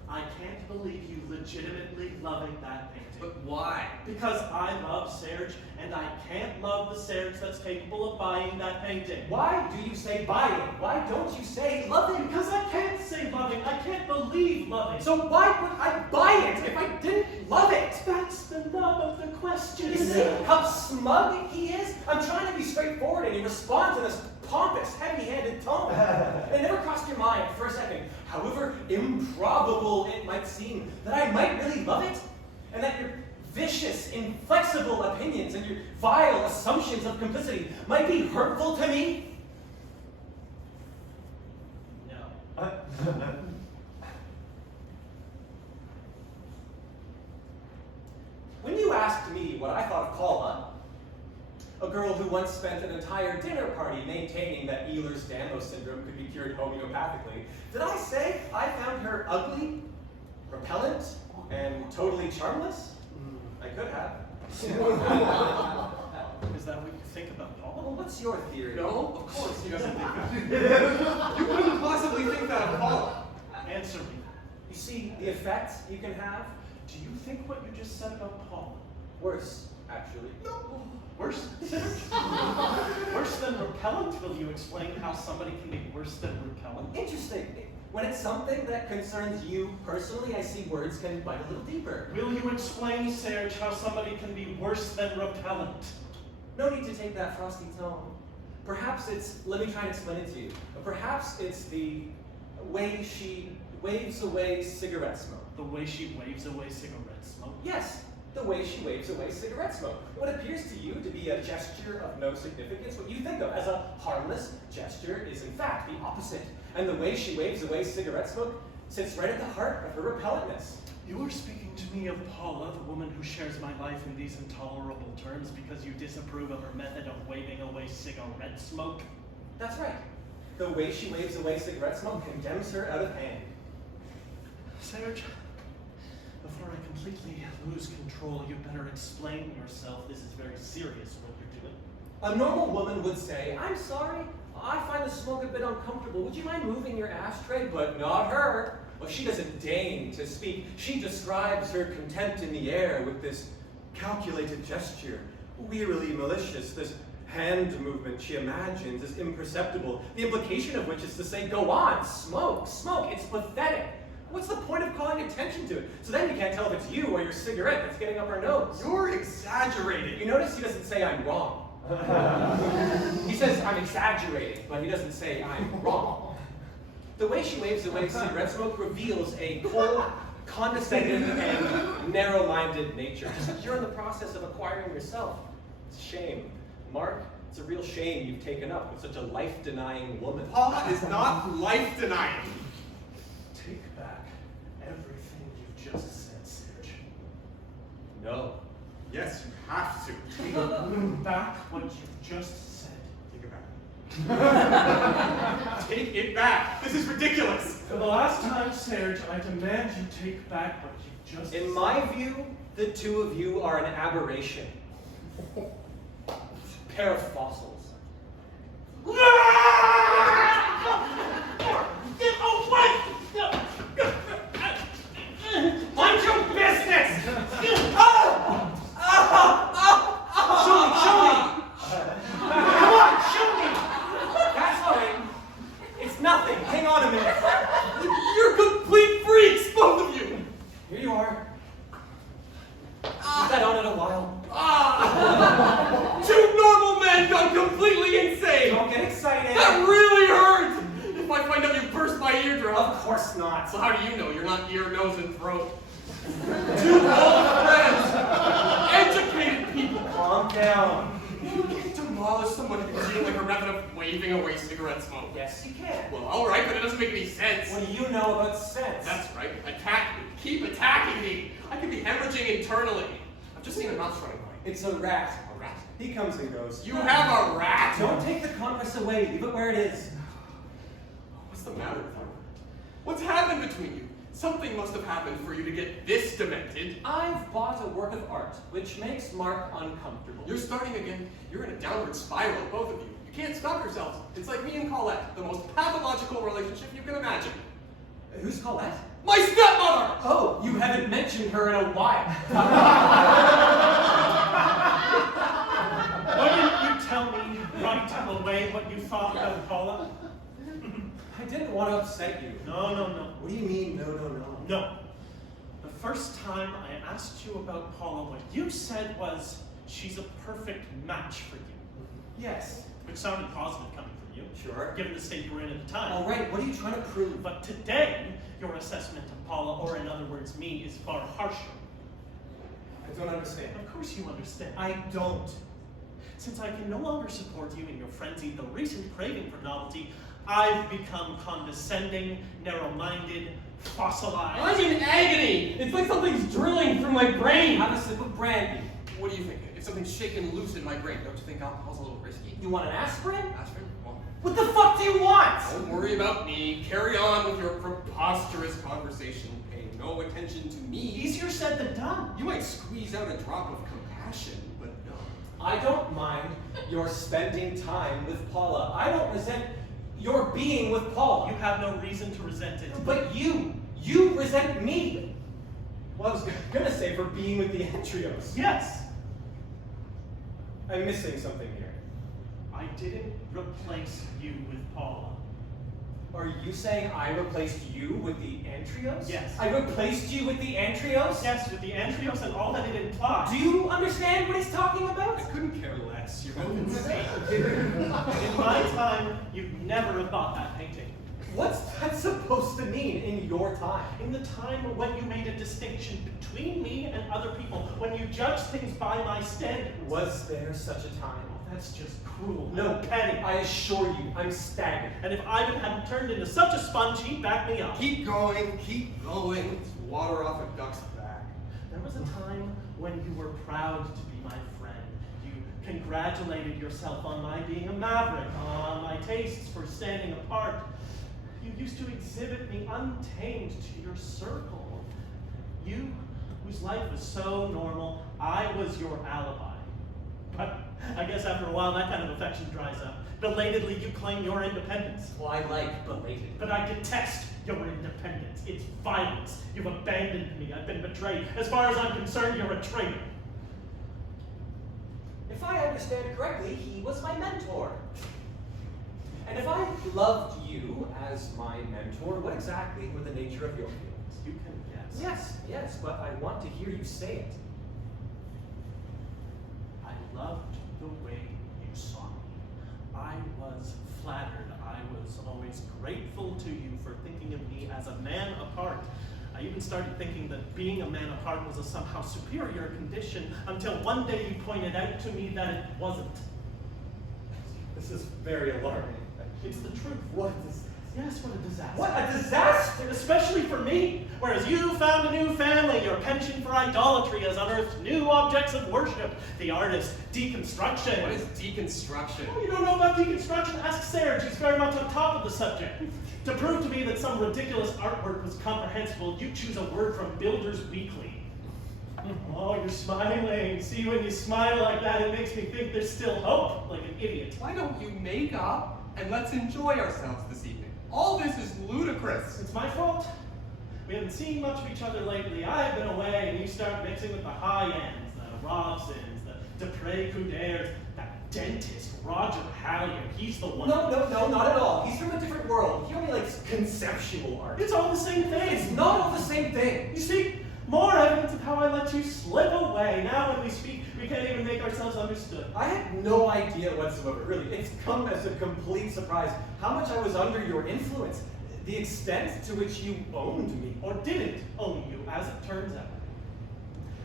I can't believe you legitimately loving that painting. But why? Because I love Serge, and I can't love the Serge that's capable of buying that painting. Why do you say buying? Why don't you say loving? Because I can't say loving. I can't believe loving. So why would I buy it if I didn't love it? That's the nub of the question. You see how smug he is? I'm trying to be straightforward and he responds in this pompous, heavy-handed tone. It never crossed your mind for a second, however improbable it might seem, that I might really love it? And that your vicious, inflexible opinions and your vile assumptions of complicity might be hurtful to me? No. When you asked me what I thought of Paula, a girl who once spent an entire dinner party maintaining that Ehlers-Danlos syndrome could be cured homeopathically, did I say I found her ugly, repellent, and totally charmless? I could have. Is that what you think about Paula? Well, what's your theory? No, of course he doesn't think that. You couldn't possibly think that of Paula. Answer me. You see the effect you can have? Do you think what you just said about Paula? Worse, actually. Worse? Worse than repellent? Will you explain how somebody can be worse than repellent? Interesting. When it's something that concerns you personally, I see words can bite a little deeper. Will you explain, Serge, how somebody can be worse than repellent? No need to take that frosty tone. Perhaps it's, let me try and explain it to you. Perhaps it's the way she waves away cigarette smoke. The way she waves away cigarette smoke? Yes, the way she waves away cigarette smoke. What appears to you to be a gesture of no significance, what you think of as a harmless gesture is in fact the opposite. And the way she waves away cigarette smoke sits right at the heart of her repellentness. You are speaking to me of Paula, the woman who shares my life in these intolerable terms because you disapprove of her method of waving away cigarette smoke? That's right. The way she waves away cigarette smoke condemns her out of hand. Serge, before I completely lose control, you better explain yourself. This is very serious what you're doing. A normal woman would say, I'm sorry, I find the smoke a bit uncomfortable. Would you mind moving your ashtray? But not her. Well, she doesn't deign to speak. She describes her contempt in the air with this calculated gesture, wearily malicious, this hand movement she imagines is imperceptible, the implication of which is to say, go on, smoke, smoke, it's pathetic. What's the point of calling attention to it? So then you can't tell if it's you or your cigarette that's getting up her nose. You're exaggerating. You notice he doesn't say I'm wrong. He says I'm exaggerating, but he doesn't say I'm wrong. The way she waves away cigarette smoke reveals a cold, condescending, and narrow-minded nature, just like you're in the process of acquiring yourself. It's a shame. Mark, it's a real shame you've taken up with such a life-denying woman. Paula is not life-denying. Take back everything you just said, Serge. No. Yes, you have to. Take back what you just said. Take it back. Take it back. This is ridiculous. For the last time, Serge, I demand you take back what you just said. In my view, the two of you are an aberration. Pair of fossils. Mind your business! Show me! Come on, show me! That's all right. It's nothing. Hang on a minute. You're complete freaks, both of you. Here you are. You've been on it a while. Two normal men gone completely insane. Don't get excited. That really hurt. If I find out you burst my eardrum. Of course not. So how do you know you're not ear, nose, and throat? Two old friends, educated people. Calm down. You can't demolish somebody because you don't like her method of waving away cigarette smoke. Yes, you can. Well, all right, but it doesn't make any sense. What do you know about sense? That's right. Attack me. Keep attacking me. I could be hemorrhaging internally. I've just seen a mouse running by. It's a rat. A rat. He comes and goes. You have a rat. Don't take the compass away. Leave it where it is. What's the matter with her? What's happened between you? Something must have happened for you to get this demented. I've bought a work of art, which makes Mark uncomfortable. You're starting again. You're in a downward spiral, both of you. You can't stop yourselves. It's like me and Colette, the most pathological relationship you can imagine. Who's Colette? My stepmother! Oh, you haven't mentioned her in a while. Why didn't you tell me right away what you thought of Paula? I didn't want to upset you. No. What do you mean, no? No. The first time I asked you about Paula, what you said was, she's a perfect match for you. Yes. Which sounded positive coming from you. Sure. Given the state you were in at the time. All right, what are you trying to prove? But today, your assessment of Paula, or in other words, me, is far harsher. don't understand. Of course you understand. I don't. Since I can no longer support you in your frenzy, the recent craving for novelty, I've become condescending, narrow-minded, fossilized. I'm in agony! It's like something's drilling through my brain! Have a sip of brandy. What do you think? If something's shaking loose in my brain, don't you think alcohol's a little risky? You want an aspirin? Aspirin? Well, What the fuck do you want? don't worry about me. Carry on with your preposterous conversation. Pay no attention to me. Easier said than done. You might squeeze out a drop of compassion, but no. I don't mind your spending time with Paula. I don't resent your being with Paula. You have no reason to resent it. But you resent me. Well, I was gonna say for being with the Entrios. Yes, I'm missing something here. I didn't replace you with Paula. Are you saying I replaced you with the Entrios? Yes. I replaced you with the Entrios? Yes, with the Antrios and all that it implies. Do you understand what he's talking about? I couldn't care less. You're both insane. In my time, you'd never have bought that painting. What's that supposed to mean in your time? In the time when you made a distinction between me and other people, when you judged things by my standards. Was there such a time? That's just cruel. No, and petty. I assure you, I'm stagnant. And if Ivan hadn't turned into such a sponge, he'd back me up. Keep going, keep going. It's water off a duck's back. There was a time when you were proud to be my friend. You congratulated yourself on my being a maverick, on my tastes for standing apart. You used to exhibit me untamed to your circle. You, whose life was so normal, I was your alibi. But I guess after a while that kind of affection dries up. Belatedly you claim your independence. Well, I like belated. But I detest your independence. It's violence. You've abandoned me. I've been betrayed. As far as I'm concerned, you're a traitor. If I understand correctly, he was my mentor. And if I loved you as my mentor, what exactly were the nature of your feelings? You can guess. Yes, but I want to hear you say it. I loved the way you saw me. I was flattered. I was always grateful to you for thinking of me as a man apart. I even started thinking that being a man apart was a somehow superior condition until one day you pointed out to me that it wasn't. This is very alarming. It's the truth. What is Yes, what a disaster. What a disaster! Especially for me. Whereas you found a new family, your penchant for idolatry has unearthed new objects of worship. The artist, deconstruction. What is deconstruction? Oh, you don't know about deconstruction? Ask Serge, he's very much on top of the subject. To prove to me that some ridiculous artwork was comprehensible, you choose a word from Builders Weekly. Oh, you're smiling. See, when you smile like that, it makes me think there's still hope, like an idiot. Why don't you make up and let's enjoy ourselves this evening? All this is ludicrous. It's my fault. We haven't seen much of each other lately. I've been away, and you start mixing with the high ends, the Robsons, the Dupre Couderes, that dentist, Roger Hallier. He's the one. No, not at all. He's from a different world. He only likes conceptual art. It's all the same thing. It's not all the same thing. You see, more evidence of how I let you slip away. Now when we speak, we can't even make ourselves understood. I had no idea whatsoever, really. It's come as a complete surprise how much I was under your influence, the extent to which you owned me. Or didn't own you, as it turns out.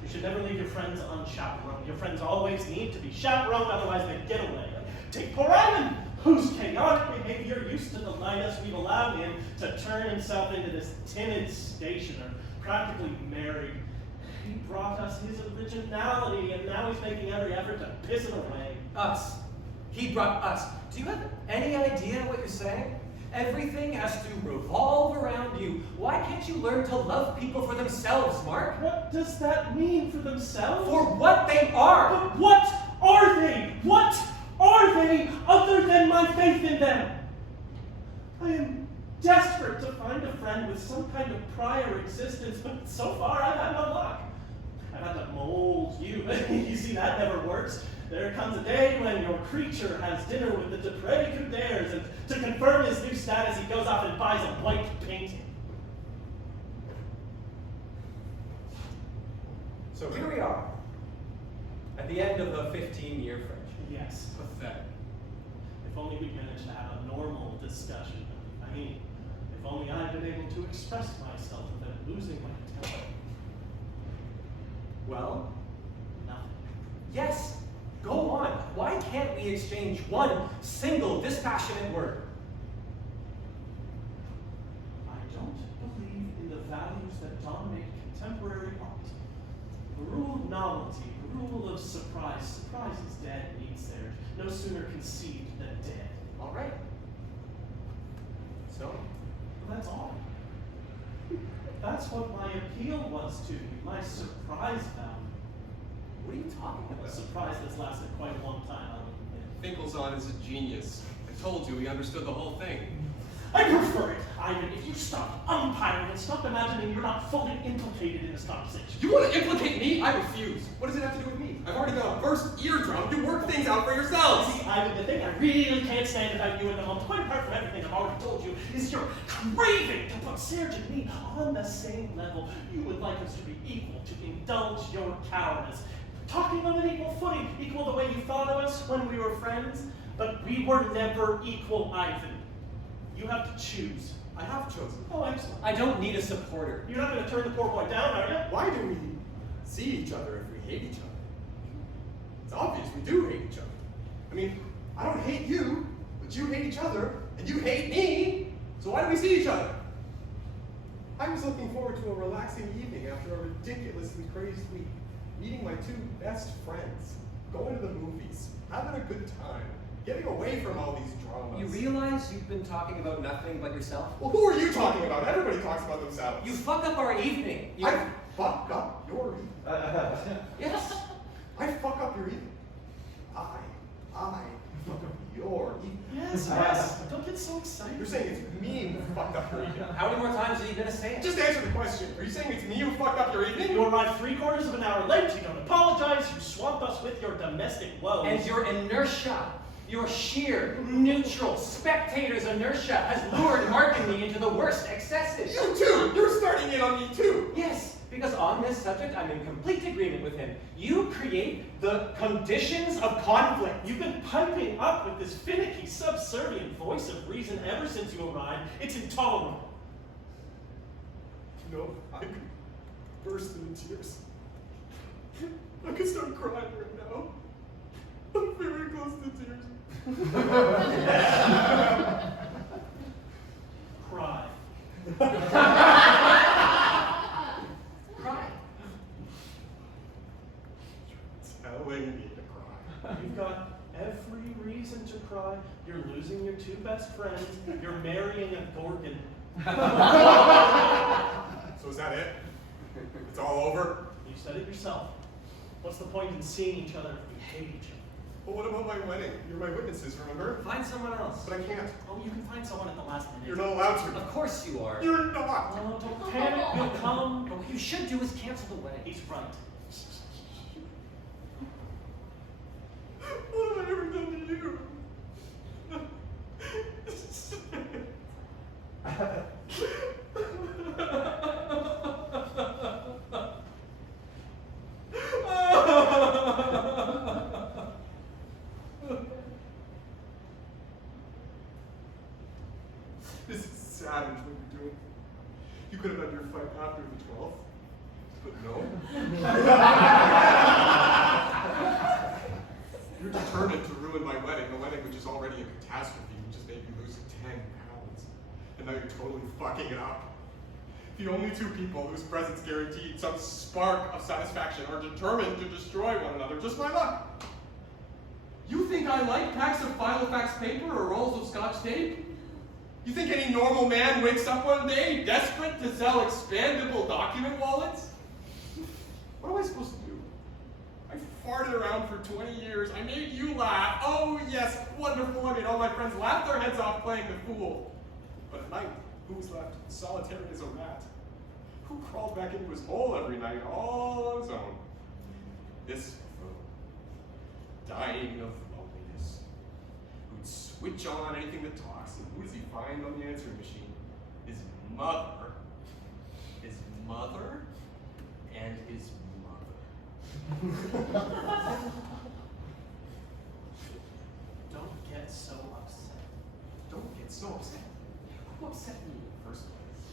You should never leave your friends unchaperoned. Your friends always need to be chaperoned, otherwise they get away. Take poor Ivan, whose chaotic behavior used to delight us. We've allowed him to turn himself into this timid stationer, practically married. He brought us his originality, and now he's making every effort to piss it away. Us. He brought us. Do you have any idea what you're saying? Everything has to revolve around you. Why can't you learn to love people for themselves, Mark? What does that mean for themselves? For what they are. But what are they? What are they other than my faith in them? I am desperate to find a friend with some kind of prior existence, but so far I've had no luck. I've had to mold you. You see, that never works. There comes a day when your creature has dinner with the Dupre Couderes, and to confirm his new status, he goes off and buys a white painting. So here we are, at the end of a 15-year friendship. Yes, Pathetic. if only we managed to have a normal discussion. I mean, if only I'd been able to express myself without losing my temper. Well, Yes, go on. Why can't we exchange one single dispassionate word? I don't believe in the values that dominate contemporary art. The rule of novelty, the rule of surprise. Surprise is dead, needs theirs. No sooner conceived than dead. All right. So, Well, that's all. That's what my appeal was to you, my surprise value. what are you talking A about? surprise that's lasted quite a long time, I'll admit. Finkelson is a genius. I told you, he understood the whole thing. I prefer it, Ivan, if you stop umpiring and stop imagining you're not fully implicated in this conversation. You want to implicate me? I refuse. What does it have to do with me? I've already got a burst eardrum. You work things out for yourselves. See, Ivan, the thing I really can't stand about you at the moment, quite apart from everything I've already told you, is your craving to put Serge and me on the same level. You would like us to be equal, to indulge your cowardice. Talking on an equal footing, equal the way you thought of us when we were friends, but we were never equal, Ivan. You have to choose. I have chosen. Oh, excellent. I don't need a supporter. You're not going to turn the poor boy down, are you? Why do we see each other if we hate each other? It's obvious we do hate each other. I mean, I don't hate you, but you hate each other, and you hate me, so why do we see each other? I was looking forward to a relaxing evening after a ridiculously crazy week, meeting my two best friends, going to the movies, having a good time, getting away from all these dramas. You realize you've been talking about nothing but yourself? Well, who are you talking about? Everybody talks about themselves. You fuck up our evening. You... I fuck up your evening. Yes. I fuck up your evening. I fuck up your evening. Yes, yes. Don't get so excited. You're saying it's me who fucked up your evening. How many more times are you gonna say it? Just answer the question. Are you saying it's me who fucked up your evening? You arrived 3/4 of an hour late, you don't apologize, you swamped us with your domestic woes. And your inertia, your sheer, neutral, spectator's inertia has lured Mark and me into the worst excesses. You too! You're starting in on me too! Yes, because on this subject, I'm in complete agreement with him. You create the conditions of conflict. You've been piping up with this finicky, subservient voice of reason ever since you arrived. It's intolerable. You know, I could burst into tears. I could start crying right now. I'm very close to tears. Cry. Cry. Telling me to cry. You've got every reason to cry. You're losing your two best friends. You're marrying a Gorgon. So is that it? It's all over? You said it yourself. What's the point in seeing each other if you hate each other? Well, what about my wedding? You're my witnesses, remember? Find someone else. But I can't. Oh, you can find someone at the last minute. You're not allowed to. Of course you are. You're not. Oh, don't panic. We'll come. But what you should do is cancel the wedding. He's right. What have I ever done to you? This is savage what you're doing. You could have had your fight after the 12th, but no. You're determined to ruin my wedding, a wedding which is already a catastrophe, which has made you lose 10 pounds. And now you're totally fucking it up. The only two people whose presence guaranteed some spark of satisfaction are determined to destroy one another, just my luck. You think I like packs of Filofax paper or rolls of Scotch tape? You think any normal man wakes up one day desperate to sell expandable document wallets? What am I supposed to do? I farted around for 20 years. I made you laugh. Oh yes, wonderful. I made all my friends laugh their heads off playing the fool. But at night, who was left solitary as a rat? Who crawled back into his hole every night all on his own? This fool, dying of loneliness, who'd switch on anything that talks, and who does he find on the answering machine? His mother, and his mother. Don't get so upset. Don't get so upset. Who upset me in the first place?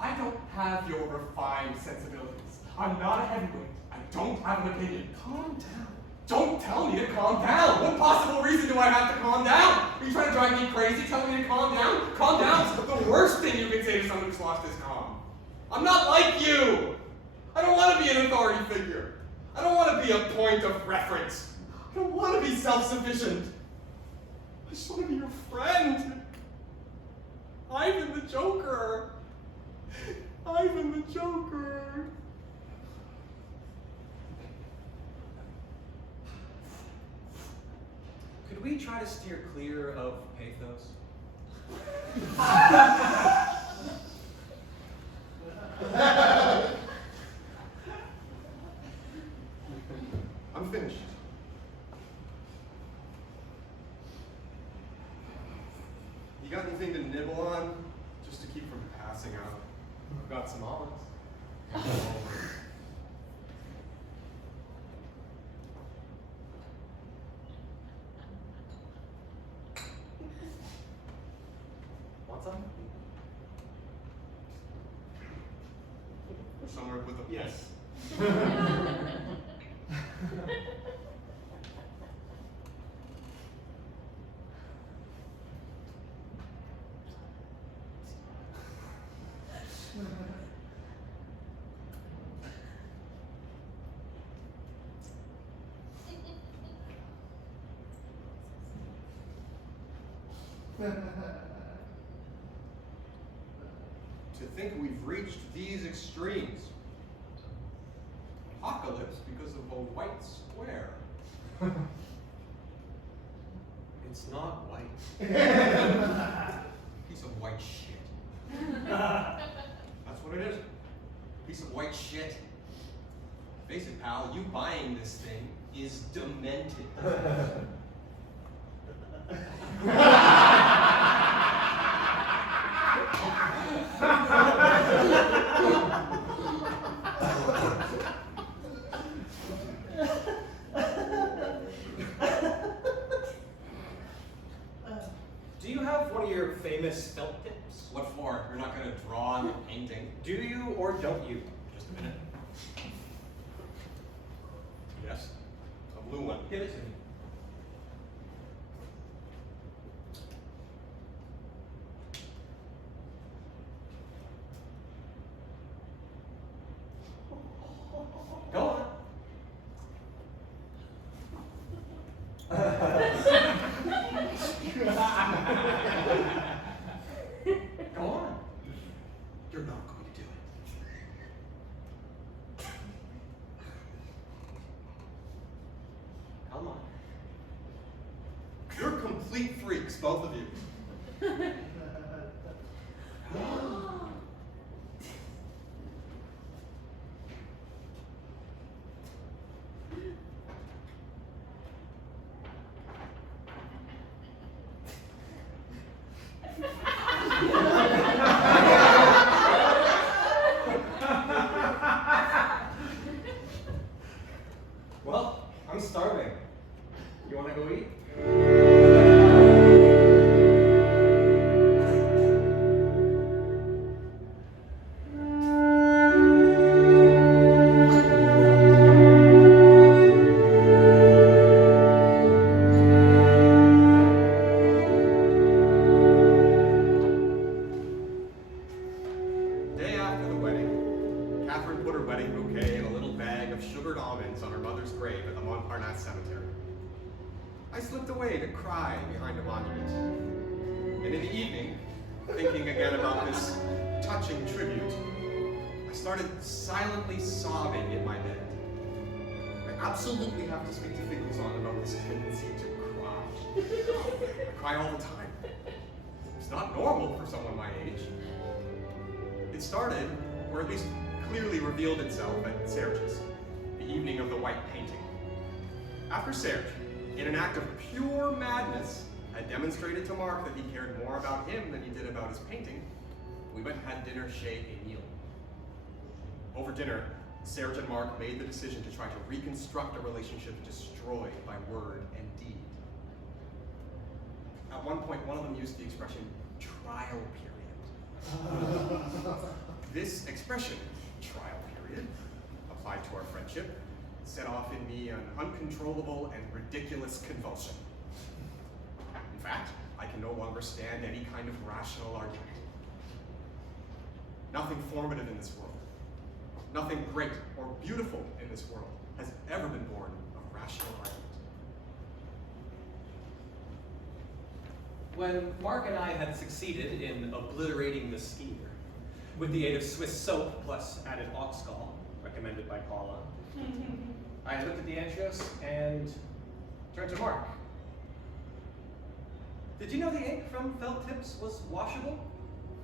I don't have your refined sensibilities. I'm not a heavyweight. I don't have an opinion. Calm down. Don't tell me to calm down. What possible reason do I have to calm down? Are you trying to drive me crazy, telling me to calm down? Calm down is the worst thing you can say to someone who's lost his calm. I'm not like you. I don't want to be an authority figure. I don't want to be a point of reference. I don't want to be self-sufficient. I just want to be your friend. Ivan the Joker. Ivan the Joker. Could we try to steer clear of pathos? I'm finished. You got anything to nibble on, just to keep from passing out? I've got some olives. Want some? Somewhere with a Yes. To think we've reached these extremes. Apocalypse because of a white square. It's not white. Piece of white shit. That's what it is. Piece of white shit. Face it, pal, you buying this thing is demented. Do you have one of your famous felt tips? What for? You're not going to draw on the painting. Do you or don't you? Just a minute. Yes, a blue one. Give it to me. Go on. Go on. You're not going to do it. Come on. You're complete freaks, both of you. Well, I'm starving. You want to go eat? Day after the wedding, Catherine put her wedding bouquet in a little bag of sugared almonds on her mother's grave at the Montparnasse Cemetery. I slipped away to cry behind a monument. And in the evening, thinking again about this touching tribute, I started silently sobbing in my bed. I absolutely have to speak to Finkelson about this tendency to cry. I cry all the time. It's not normal for someone my age. It started, or at least clearly revealed itself at Serge's, the evening of the white painting. After Serge, in an act of pure madness, had demonstrated to Mark that he cared more about him than he did about his painting, we went and had dinner chez Emile. Over dinner, Serge and Mark made the decision to try to reconstruct a relationship destroyed by word and deed. At one point, one of them used the expression trial period. This expression, trial period, applied to our friendship, set off in me an uncontrollable and ridiculous convulsion. In fact, I can no longer stand any kind of rational argument. Nothing formative in this world, nothing great or beautiful in this world has ever been born of rational argument. When Mark and I had succeeded in obliterating the skier, with the aid of Swiss soap plus added ox gall, recommended by Paula, I looked at the Antrios and turned to Mark. Did you know the ink from felt tips was washable?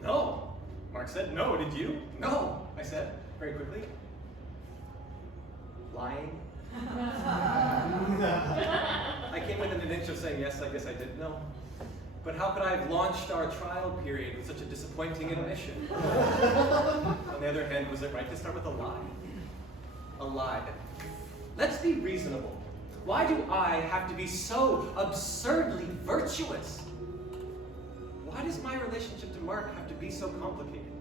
No. Mark said, no. Did you? No, I said, very quickly. Lying. I came within an inch of saying, yes, I guess I did know. But how could I have launched our trial period with such a disappointing admission? On the other hand, was it right to start with a lie? A lie. Let's be reasonable. Why do I have to be so absurdly virtuous? Why does my relationship to Mark have to be so complicated?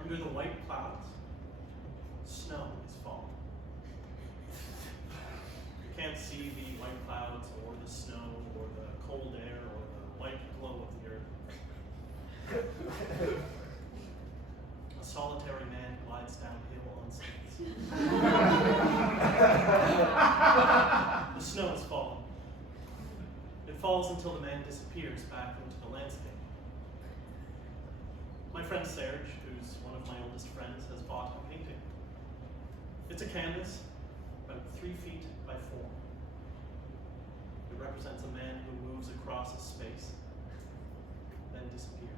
Under the white clouds, snow is falling. You can't see the white clouds or the snow or the cold air or the white glow of the earth. A solitary man glides downhill on skates. The snow is falling. It falls until the man disappears back into the landscape. My friend Serge, who's one of my oldest friends, has bought a painting. It's a canvas, about 3 feet by 4. It represents a man who moves across a space, then disappears.